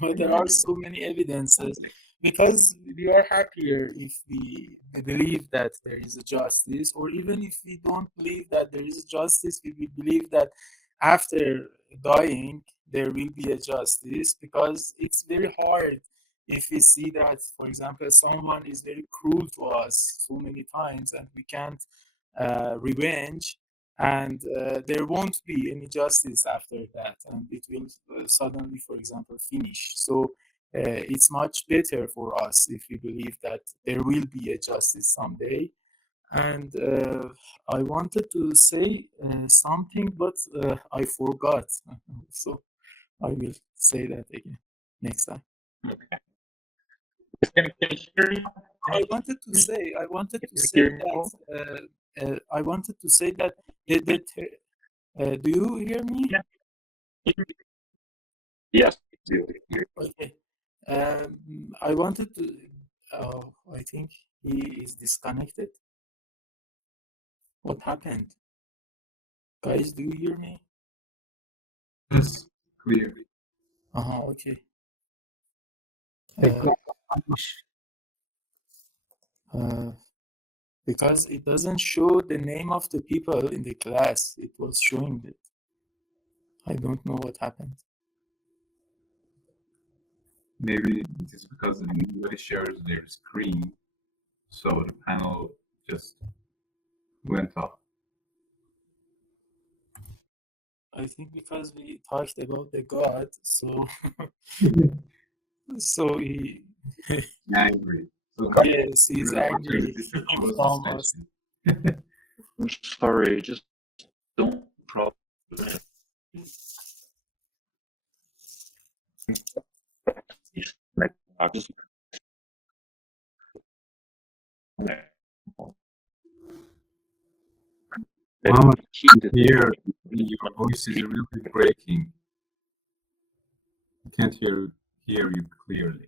But there are so many evidences, because we are happier if we believe that there is a justice, or even if we don't believe that there is a justice, we believe that after dying there will be a justice, because it's very hard if we see that, for example, someone is very cruel to us so many times and we can't revenge, and there won't be any justice after that, and it will suddenly, for example, finish. So it's much better for us if we believe that there will be a justice someday. And I wanted to say something, but I forgot. So I will say that again next time. Okay. Can you hear me? I wanted to say that do you hear me? Yes. Okay. I wanted to. I think he is disconnected. What happened? Guys, do you hear me? Yes, clearly. Okay. Because it doesn't show the name of the people in the class. It was showing it. I don't know what happened. Maybe it is because nobody shares their screen, so the panel just went off. I think because we talked about the God, so he Angry. yes, he's angry from us. Sorry, just don't problem. Muhammad, here your voice is really breaking. I can't hear you clearly.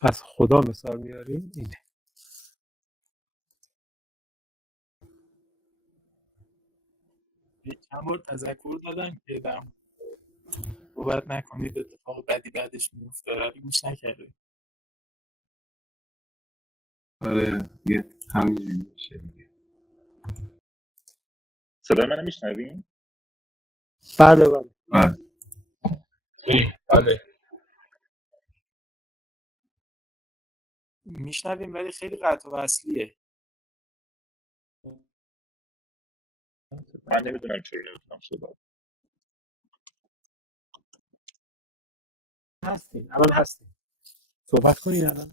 از خدا مثال میاریم اینه. چند بار تذکر دادم که دم صحبت نکنید اتفاق بدی بعدش میفته ولی گوش نکرده. آره یه همینجوری میشه دیگه. صدای منو میشنوین؟ بله بله. بله میشنویم ولی خیلی قطع و وصلیه. من نمیدونم چرا نمیتونم صحبت. هستیم الان هستیم. صحبت کنید الان.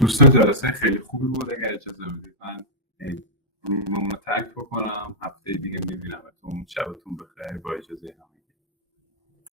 دوستان جلسه خیلی خوبی بود. اگر اجازه بدید من رومو ترک بکنم، هفته دیگه میبینمتون. شبتون بخیر با اجازه همه.